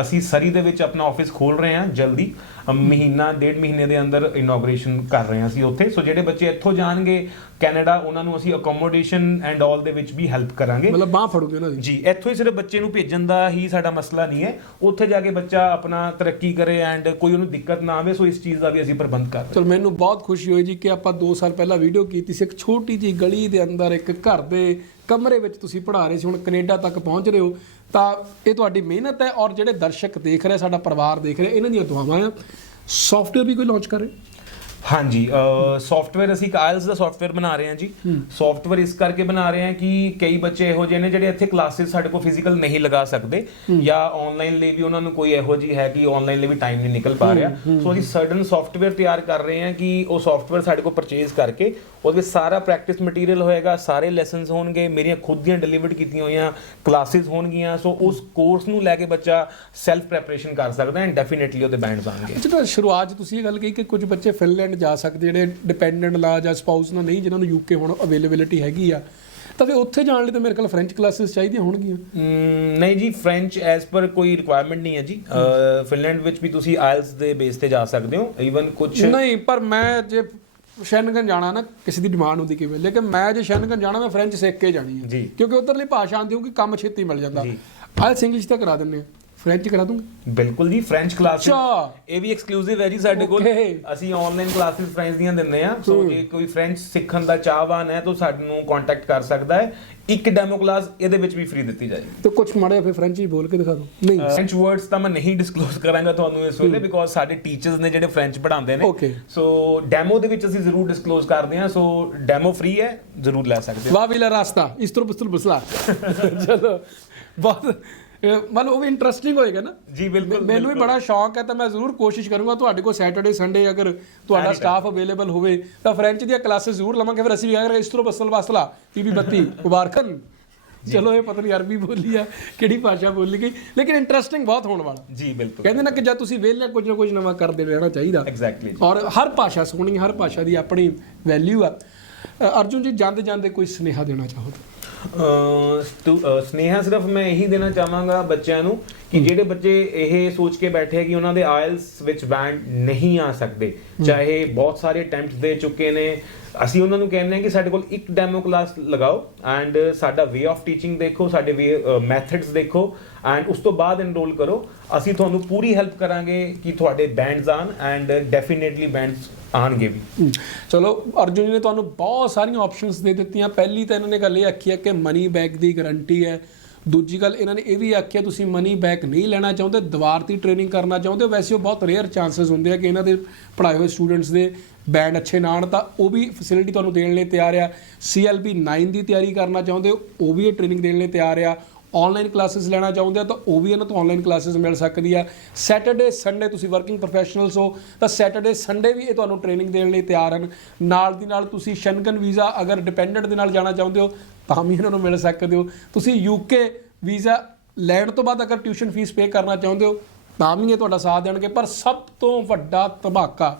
ਅਸੀਂ ਸਰੀ ਦੇ ਵਿੱਚ ਆਪਣਾ ਆਫਿਸ ਖੋਲ ਰਹੇ ਹਾਂ ਜਲਦੀ। ਮਹੀਨਾ ਡੇਢ ਮਹੀਨੇ ਦੇ ਅੰਦਰ ਇਨੋਗ੍ਰੇਸ਼ਨ ਕਰ ਰਹੇ ਹਾਂ ਅਸੀਂ ਉੱਥੇ। ਸੋ ਜਿਹੜੇ ਬੱਚੇ ਇੱਥੋਂ ਜਾਣਗੇ ਕੈਨੇਡਾ ਉਹਨਾਂ ਨੂੰ ਅਸੀਂ ਅਕੋਮੋਡੇਸ਼ਨ ਐਂਡ ਆਲ ਦੇ ਵਿੱਚ ਵੀ ਹੈਲਪ ਕਰਾਂਗੇ। ਮਤਲਬ ਬਾਹ ਫੜੋਗੇ ਉਹਨਾਂ ਦੀ? ਜੀ ਇੱਥੋਂ ਹੀ ਸਿਰਫ ਬੱਚੇ ਨੂੰ ਭੇਜਣ ਦਾ ਹੀ ਸਾਡਾ ਮਸਲਾ ਨਹੀਂ ਹੈ। ਉੱਥੇ ਜਾ ਕੇ ਬੱਚਾ ਆਪਣਾ ਤਰੱਕੀ ਕਰੇ ਐਂਡ ਕੋਈ ਉਹਨੂੰ ਦਿੱਕਤ ਨਾ ਆਵੇ ਸੋ ਇਸ ਚੀਜ਼ ਦਾ ਵੀ ਅਸੀਂ ਪ੍ਰਬੰਧ ਕਰ ਰਹੇ ਚਲ ਮੈਨੂੰ ਬਹੁਤ ਖੁਸ਼ੀ ਹੋਈ ਜੀ ਕਿ ਆਪਾਂ 2 ਸਾਲ ਪਹਿਲਾਂ ਵੀਡੀਓ ਕੀਤੀ ਸੀ। ਇੱਕ ਛੋਟੀ ਜੀ ਗਲੀ ਦੇ ਅੰਦਰ ਇੱਕ ਘਰ ਦੇ ਕਮਰੇ ਵਿੱਚ ਤੁਸੀਂ ਪੜ੍ਹਾ ਰਹੇ ਸੀ, ਹੁਣ ਕੈਨੇਡਾ ਤੱਕ ਪਹੁੰਚ ਰਹੇ ਹੋ, ਤਾਂ ਇਹ ਤੁਹਾਡੀ ਮਿਹਨਤ ਹੈ ਔਰ ਜਿਹੜੇ ਦਰਸ਼ਕ ਦੇਖ ਰਹੇ, ਸਾਡਾ ਪਰਿਵਾਰ ਦੇਖ ਰਿਹਾ, ਇਹਨਾਂ ਦੀਆਂ ਦੁਆਵਾਂ ਆ। ਸੌਫਟਵੇਅਰ ਵੀ ਕੋਈ ਲਾਂਚ ਕਰੇ ਹਾਂਜੀ ਸੌਫਟਵੇਅਰ ਅਸੀਂ ਇੱਕ ਆਇਲਸ ਦਾ ਸੌਫਟਵੇਅਰ ਬਣਾ ਰਹੇ ਹਾਂ ਜੀ। ਸੌਫਟਵੇਅਰ ਇਸ ਕਰਕੇ ਬਣਾ ਰਹੇ ਹਾਂ ਕਿ ਕਈ ਬੱਚੇ ਇਹੋ ਜਿਹੇ ਨੇ ਜਿਹੜੇ ਇੱਥੇ ਕਲਾਸਿਸ ਸਾਡੇ ਕੋਲ ਫਿਜ਼ੀਕਲ ਨਹੀਂ ਲਗਾ ਸਕਦੇ ਜਾਂ ਆਨਲਾਈਨ ਲਈ ਵੀ ਉਹਨਾਂ ਨੂੰ ਕੋਈ ਇਹੋ ਜਿਹੀ ਹੈ ਕਿ ਆਨਲਾਈਨ ਲਈ ਵੀ ਟਾਈਮ ਨਹੀਂ ਨਿਕਲ ਪਾ ਰਿਹਾ। ਸੋ ਅਸੀਂ ਸਰਟਨ ਸੌਫਟਵੇਅਰ ਤਿਆਰ ਕਰ ਰਹੇ ਹਾਂ ਕਿ ਉਹ ਸੌਫਟਵੇਅਰ ਸਾਡੇ ਕੋਲ ਪਰਚੇਜ਼ ਕਰਕੇ ਉਹਦੇ ਵਿੱਚ ਸਾਰਾ ਪ੍ਰੈਕਟਿਸ ਮਟੀਰੀਅਲ ਹੋਏਗਾ ਸਾਰੇ ਲੈਸਨਸ ਹੋਣਗੇ ਮੇਰੀਆਂ ਖੁਦ ਦੀਆਂ ਡਿਲੀਵਰਡ ਕੀਤੀਆਂ ਹੋਈਆਂ ਕਲਾਸਿਸ ਹੋਣਗੀਆਂ। ਸੋ ਉਸ ਕੋਰਸ ਨੂੰ ਲੈ ਕੇ ਬੱਚਾ ਸੈਲਫ ਪ੍ਰੈਪਰੇਸ਼ਨ ਕਰ ਸਕਦਾ ਐਂਡ ਡੈਫੀਨਿਟਲੀ ਉਹਦੇ ਬੈਂਡਸ ਆਣਗੇ ਜਿਹੜਾ ਸ਼ੁਰੂਆਤ 'ਚ ਤੁਸੀਂ ਇਹ ਗੱਲ ਕਹੀ ਕਿ ਕੁਝ ਬੱਚੇ ਫਿਨਲੈਂਡ ਜਾ ਸਕਦੇ ਜਿਹੜੇ ਡਿਪੈਂਡੈਂਟ ਲਾ ਜਾਂ ਸਪਾਊਸ ਨਾਲ ਨਹੀਂ ਜਿਨ੍ਹਾਂ ਨੂੰ ਯੂਕੇ ਹੁਣ ਅਵੇਲੇਬਿਲਿਟੀ ਹੈਗੀ ਆ। ਤਾਂ ਫਿਰ ਉੱਥੇ ਜਾਣ ਲਈ ਤਾਂ ਮੇਰੇ ਕੋਲ ਫ੍ਰੈਂਚ ਕਲਾਸਿਸ ਚਾਹੀਦੀਆਂ ਹੋਣਗੀਆਂ। ਨਹੀਂ ਜੀ ਫ੍ਰੈਂਚ ਐਸ ਪਰ ਕੋਈ ਰਿਕੁਆਇਰਮੈਂਟ ਨਹੀਂ ਹੈ ਜੀ। ਫਿਨਲੈਂਡ ਵਿੱਚ ਵੀ ਤੁਸੀਂ ਆਇਲਸ ਦੇ ਬੇਸ ਤੇ ਜਾ ਸਕਦੇ ਹੋ ਈਵਨ ਕੁਝ ਨਹੀਂ ਪਰ ਮੈਂ ਜੇ ਸ਼ੈਨਗਨ ਜਾਣਾ ਨਾ ਕਿਸੇ ਦੀ ਡਿਮਾਂਡ ਹੁੰਦੀ ਕਿਵੇਂ? ਲੇਕਿਨ ਮੈਂ ਜੇ ਸ਼ੈਨਗਨ ਜਾਣਾ ਮੈਂ ਫ੍ਰੈਂਚ ਸਿੱਖ ਕੇ ਜਾਣੀ ਹੈ। ਕਿਉਂਕਿ ਉਧਰਲੀ ਭਾਸ਼ਾ ਆਉਂਦੀ ਹੋਊਗੀ ਕੰਮ ਛੇਤੀ ਮਿਲ ਜਾਂਦਾ। ਆਇਲਸ ਇੰਗਲਿਸ਼ ਤਾਂ ਕਰਾ ਦਿੰਨੇ ਆ ਫ੍ਰੈਂਚ ਕਰਾ ਦੂੰਗੇ? ਬਿਲਕੁਲ ਜੀ ਫ੍ਰੈਂਚ ਕਲਾਸਿਸ ਅੱਛਾ। ਇਹ ਵੀ ਐਕਸਕਲੂਸਿਵ ਹੈ ਜੀ ਸਾਡੇ ਕੋਲ। Okay. ਅਸੀਂ ਆਨਲਾਈਨ ਕਲਾਸਿਸ ਫ੍ਰੈਂਚ ਦੀਆਂ ਦਿੰਦੇ ਆ ਸੋ ਜੇ ਕੋਈ ਫ੍ਰੈਂਚ ਸਿੱਖਣ ਦਾ ਚਾਹਵਾਨ ਹੈ ਤਾਂ ਸਾਨੂੰ ਕੰਟੈਕਟ ਕਰ ਸਕਦਾ ਹੈ। ਇੱਕ ਡੈਮੋ ਕਲਾਸ ਇਹਦੇ ਵਿੱਚ ਵੀ ਫ੍ਰੀ ਦਿੱਤੀ ਜਾਏਗੀ। ਤੇ ਕੁਝ ਮਾੜਾ ਫਿਰ ਫ੍ਰੈਂਚ ਹੀ ਬੋਲ ਕੇ ਦਿਖਾ ਦਿਓ। ਨਹੀਂ। ਫ੍ਰੈਂਚ ਵਰਡਸ ਤਾਂ ਮੈਂ ਨਹੀਂ ਡਿਸਕਲੋਜ਼ ਕਰਾਂਗਾ ਤੁਹਾਨੂੰ ਇਸ ਵੇਲੇ ਬਿਕੋਜ਼ ਸਾਡੇ ਟੀਚਰਸ ਨੇ ਜਿਹੜੇ ਫ੍ਰੈਂਚ ਪੜ੍ਹਾਉਂਦੇ ਨੇ। Okay. ਸੋ ਡੈਮੋ ਦੇ ਵਿੱਚ ਅਸੀਂ ਜ਼ਰੂਰ ਡਿਸਕਲੋਜ਼ ਕਰਦੇ ਹਾਂ। ਸੋ ਡੈਮੋ ਫ੍ਰੀ ਹੈ ਜ਼ਰੂਰ ਲੈ ਸਕਦੇ ਹੋ। ਵਾਹ ਵੀ ਲਾ ਰਾਸਤਾ। ਇਸ ਤਰ੍ਹਾਂ ਬਸਤਲ ਬਸਲਾ। [LAUGHS] ਚਲੋ ਬਹੁਤ ਮਤਲਬ ਉਹ ਵੀ ਇੰਟਰਸਟਿੰਗ ਹੋਏਗਾ ਨਾ। ਜੀ ਬਿਲਕੁਲ ਮੈਨੂੰ ਵੀ ਬੜਾ ਸ਼ੌਕ ਹੈ ਤਾਂ ਮੈਂ ਜ਼ਰੂਰ ਕੋਸ਼ਿਸ਼ ਕਰੂੰਗਾ ਤੁਹਾਡੇ ਕੋਲ ਸੈਟਰਡੇ ਸੰਡੇ ਅਗਰ ਤੁਹਾਡਾ ਸਟਾਫ ਅਵੇਲੇਬਲ ਹੋਵੇ ਤਾਂ ਫ੍ਰੈਂਚ ਦੀਆਂ ਕਲਾਸਿਸ ਜ਼ਰੂਰ ਲਵਾਂਗੇ। ਫਿਰ ਅਸੀਂ ਵੀ ਅਗਰ ਇਸ ਤਰ੍ਹਾਂ ਬਸਲ ਬਸਲਾ ਪੀਬੀ 32 ਮੁਬਾਰਕਨ। ਚਲੋ ਇਹ ਪਤਾ ਨਹੀਂ ਅਰਬੀ ਬੋਲੀ ਆ ਕਿਹੜੀ ਭਾਸ਼ਾ ਬੋਲੀ ਗਈ ਲੇਕਿਨ ਇੰਟਰਸਟਿੰਗ ਬਹੁਤ ਹੋਣ ਵਾਲਾ। ਜੀ ਬਿਲਕੁਲ। ਕਹਿੰਦੇ ਨਾ ਕਿ ਜਦ ਤੁਸੀਂ ਵਿਹਲੇ ਕੁਝ ਨਾ ਕੁਝ ਨਵਾਂ ਕਰਦੇ ਰਹਿਣਾ ਚਾਹੀਦਾ। ਐਗਜ਼ੈਕਟਲੀ ਔਰ ਹਰ ਭਾਸ਼ਾ ਸੋਹਣੀ ਹਰ ਭਾਸ਼ਾ ਦੀ ਆਪਣੀ ਵੈਲਿਊ ਆ। ਅਰਜੁਨ ਜੀ ਜਾਂਦੇ ਜਾਂਦੇ ਕੋਈ ਸੁਨੇਹਾ ਦੇਣਾ ਚਾਹੋ? ਤਾਂ ਸਨੇਹਾ ਸਿਰਫ ਮੈਂ ਇਹੀ ਦੇਣਾ ਚਾਹਾਂਗਾ ਬੱਚਿਆਂ ਨੂੰ ਕਿ ਜਿਹੜੇ ਬੱਚੇ ਇਹ ਸੋਚ ਕੇ ਬੈਠੇ ਆ ਕਿ ਉਹਨਾਂ ਦੇ ਆਇਲਸ ਵਿੱਚ ਬੈਂਡ ਨਹੀਂ ਆ ਸਕਦੇ ਚਾਹੇ ਬਹੁਤ ਸਾਰੇ ਅਟੈਂਪਟਸ ਦੇ ਚੁੱਕੇ ਨੇ ਅਸੀਂ ਉਹਨਾਂ ਨੂੰ ਕਹਿੰਦੇ ਹਾਂ ਕਿ ਸਾਡੇ ਕੋਲ ਇੱਕ ਡੈਮੋ ਕਲਾਸ ਲਗਾਓ ਐਂਡ ਸਾਡਾ ਵੇ ਆਫ ਟੀਚਿੰਗ ਦੇਖੋ, ਸਾਡੇ ਵੇ ਮੈਥਡਸ ਦੇਖੋ ਐਂਡ ਉਸ ਤੋਂ ਬਾਅਦ ਐਨਰੋਲ ਕਰੋ। ਅਸੀਂ ਤੁਹਾਨੂੰ ਪੂਰੀ ਹੈਲਪ ਕਰਾਂਗੇ ਕਿ ਤੁਹਾਡੇ ਬੈਂਡਸ ਆਣ ਐਂਡ ਡੈਫੀਨਿਟਲੀ ਬੈਂਡਸ ਆਣਗੇ ਵੀ। ਚਲੋ, ਅਰਜੁਨ ਜੀ ਨੇ ਤੁਹਾਨੂੰ ਬਹੁਤ ਸਾਰੀਆਂ ਆਪਸ਼ਨਸ ਦੇ ਦਿੱਤੀਆਂ। ਪਹਿਲੀ ਤਾਂ ਇਹਨਾਂ ਨੇ ਗੱਲ ਇਹ ਆਖੀ ਹੈ ਕਿ ਮਨੀ ਬੈਕ ਦੀ ਗਾਰੰਟੀ ਹੈ। ਦੂਜੀ ਗੱਲ, ਇਹਨਾਂ ਨੇ ਇਹ ਵੀ ਆਖਿਆ, ਤੁਸੀਂ ਮਨੀ ਬੈਕ ਨਹੀਂ ਲੈਣਾ ਚਾਹੁੰਦੇ ਦੀਵਾਰ ਦੀ ਟ੍ਰੇਨਿੰਗ ਕਰਨਾ ਚਾਹੁੰਦੇ ਵੈਸੇ ਉਹ ਬਹੁਤ ਰੇਅਰ ਚਾਂਸਸ ਹੁੰਦੇ ਆ ਕਿ ਇਹਨਾਂ ਦੇ ਪੜ੍ਹਾਏ ਹੋਏ ਸਟੂਡੈਂਟਸ ਦੇ। ਬੈਂਡ ਅੱਛੇ ਨਾ ਆਉਣ ਤਾਂ ਉਹ ਵੀ ਫੈਸਿਲਿਟੀ ਤੁਹਾਨੂੰ ਦੇਣ ਲਈ ਤਿਆਰ ਆ। CLB 9 ਦੀ ਤਿਆਰੀ ਕਰਨਾ ਚਾਹੁੰਦੇ ਹੋ, ਉਹ ਵੀ ਇਹ ਟ੍ਰੇਨਿੰਗ ਦੇਣ ਲਈ ਤਿਆਰ ਆ। ਆਨਲਾਈਨ ਕਲਾਸਿਸ ਲੈਣਾ ਚਾਹੁੰਦੇ ਆ, ਤਾਂ ਉਹ ਵੀ ਇਹਨਾਂ ਤੋਂ ਆਨਲਾਈਨ ਕਲਾਸਿਸ ਮਿਲ ਸਕਦੀ ਆ। ਸੈਟਰਡੇ ਸੰਡੇ ਤੁਸੀਂ ਵਰਕਿੰਗ ਪ੍ਰੋਫੈਸ਼ਨਲਸ ਹੋ, ਤਾਂ ਸੈਟਰਡੇ ਸੰਡੇ ਵੀ ਇਹ ਤੁਹਾਨੂੰ ਟ੍ਰੇਨਿੰਗ ਦੇਣ ਲਈ ਤਿਆਰ ਹਨ। ਨਾਲ ਦੀ ਨਾਲ ਤੁਸੀਂ ਸ਼ਨਗਨ ਵੀਜ਼ਾ ਅਗਰ ਡਿਪੈਂਡੈਂਟ ਦੇ ਨਾਲ ਜਾਣਾ ਚਾਹੁੰਦੇ ਹੋ, ਤਾਂ ਵੀ ਇਹਨਾਂ ਨੂੰ ਮਿਲ ਸਕਦੇ ਹੋ। ਤੁਸੀਂ ਯੂਕੇ ਵੀਜ਼ਾ ਲੈਣ ਤੋਂ ਬਾਅਦ ਅਗਰ ਟਿਊਸ਼ਨ ਫੀਸ ਪੇ ਕਰਨਾ ਚਾਹੁੰਦੇ ਹੋ, ਤਾਂ ਵੀ ਇਹ ਤੁਹਾਡਾ ਸਾਥ ਦੇਣਗੇ। ਪਰ ਸਭ ਤੋਂ ਵੱਡਾ ਧਮਾਕਾ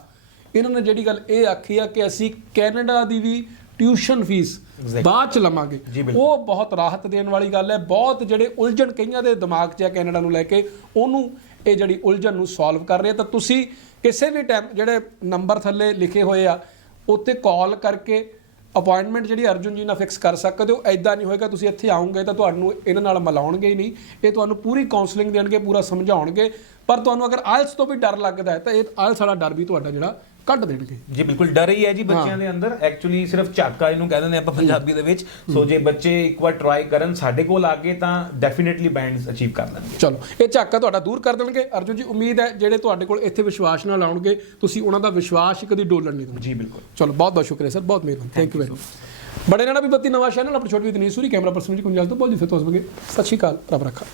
ਇਹਨਾਂ ਨੇ ਜਿਹੜੀ ਗੱਲ ਇਹ ਆਖੀ ਆ ਕਿ ਅਸੀਂ ਕੈਨੇਡਾ ਦੀ ਵੀ ਟਿਊਸ਼ਨ ਫੀਸ. ਬਾਅਦ ਚ ਲਵਾਂਗੇ। ਉਹ ਬਹੁਤ ਰਾਹਤ ਦੇਣ ਵਾਲੀ ਗੱਲ ਹੈ। ਬਹੁਤ ਜਿਹੜੇ ਉਲਝਣ ਕਈਆਂ ਦੇ ਦਿਮਾਗ 'ਚ ਹੈ ਕੈਨੇਡਾ ਨੂੰ ਲੈ ਕੇ ਉਹਨੂੰ ਇਹ ਜਿਹੜੀ ਉਲਝਣ ਨੂੰ ਸੋਲਵ ਕਰ ਰਹੇ ਆ। ਤਾਂ ਤੁਸੀਂ ਕਿਸੇ ਵੀ ਟਾਈਮ ਜਿਹੜੇ ਨੰਬਰ ਥੱਲੇ ਲਿਖੇ ਹੋਏ ਆ ਉੱਤੇ ਕਾਲ ਕਰਕੇ ਅਪਾਇੰਟਮੈਂਟ ਜਿਹੜੀ ਅਰਜੁਨ ਜੀ ਨਾਲ ਫਿਕਸ ਕਰ ਸਕਦੇ ਹੋ। ਐਦਾਂ ਨਹੀਂ ਹੋਏਗਾ ਤੁਸੀਂ ਇੱਥੇ ਆਉਂਗੇ ਤਾਂ ਤੁਹਾਨੂੰ ਇਹਨਾਂ ਨਾਲ ਮਿਲਾਉਣਗੇ ਹੀ ਨਹੀਂ। ਇਹ ਤੁਹਾਨੂੰ ਪੂਰੀ ਕਾਉਂਸਲਿੰਗ ਦੇਣਗੇ ਪੂਰਾ ਸਮਝਾਉਣਗੇ। ਪਰ ਤੁਹਾਨੂੰ ਅਗਰ ਆਇਲਸ ਤੋਂ ਵੀ ਡਰ ਲੱਗਦਾ ਹੈ ਤਾਂ ਇਹ ਆਇਲਸ ਵਾਲਾ ਡਰ ਵੀ ਤੁਹਾਡਾ ਜਿਹੜਾ ਕੱਢ ਦੇਣਗੇ ਜੀ ਬਿਲਕੁਲ ਡਰ ਹੀ ਹੈ ਜੀ ਬੱਚਿਆਂ ਦੇ ਅੰਦਰ। ਐਕਚੁਅਲੀ ਸਿਰਫ ਝਾਕਾ ਇਹਨੂੰ ਕਹਿ ਦਿੰਦੇ ਆਪਾਂ ਪੰਜਾਬੀ ਦੇ ਵਿੱਚ। ਸੋ ਜੇ ਬੱਚੇ ਇੱਕ ਵਾਰ ਟਰਾਈ ਕਰਨ ਸਾਡੇ ਕੋਲ ਆ ਕੇ ਤਾਂ ਡੈਫੀਨਿਟਲੀ ਬੈਂਡਸ ਅਚੀਵ ਕਰ ਲੈਣਗੇ। ਚਲੋ ਇਹ ਝਾਕਾ ਤੁਹਾਡਾ ਦੂਰ ਕਰ ਦੇਣਗੇ। ਅਰਜੁਨ ਜੀ ਉਮੀਦ ਹੈ ਜਿਹੜੇ ਤੁਹਾਡੇ ਕੋਲ ਇੱਥੇ ਵਿਸ਼ਵਾਸ ਨਾਲ ਆਉਣਗੇ ਤੁਸੀਂ ਉਹਨਾਂ ਦਾ ਵਿਸ਼ਵਾਸ ਕਦੀ ਡੋਲਣ ਨਹੀਂ ਦੇਣਾ ਜੀ ਬਿਲਕੁਲ। ਚਲੋ ਬਹੁਤ ਬਹੁਤ ਸ਼ੁਕਰੀਆ ਸਰ ਬਹੁਤ ਮਿਹਰਬਾਨੀ। ਥੈਂਕ ਯੂ ਵੈਰੀ ਮਚ ਬੜੇ ਨਾਨਾ ਵੀ ਬੱਤੀ ਨਵਾਂ ਚੈਨਲ ਆਪਣੀ ਛੋਟੀ ਵੀ ਦਨੀ ਸੂਰੀ ਕੈਮਰਾ ਪਰਸਨ ਜੀ ਕੁੰਜਲ ਤੋਂ ਬਹੁਤ ਜੀ ਫਿਰ ਤੋਂ ਸਤਿ ਸ਼੍ਰੀ ਅਕਾਲ ਰੱਬ ਰੱਖਾ।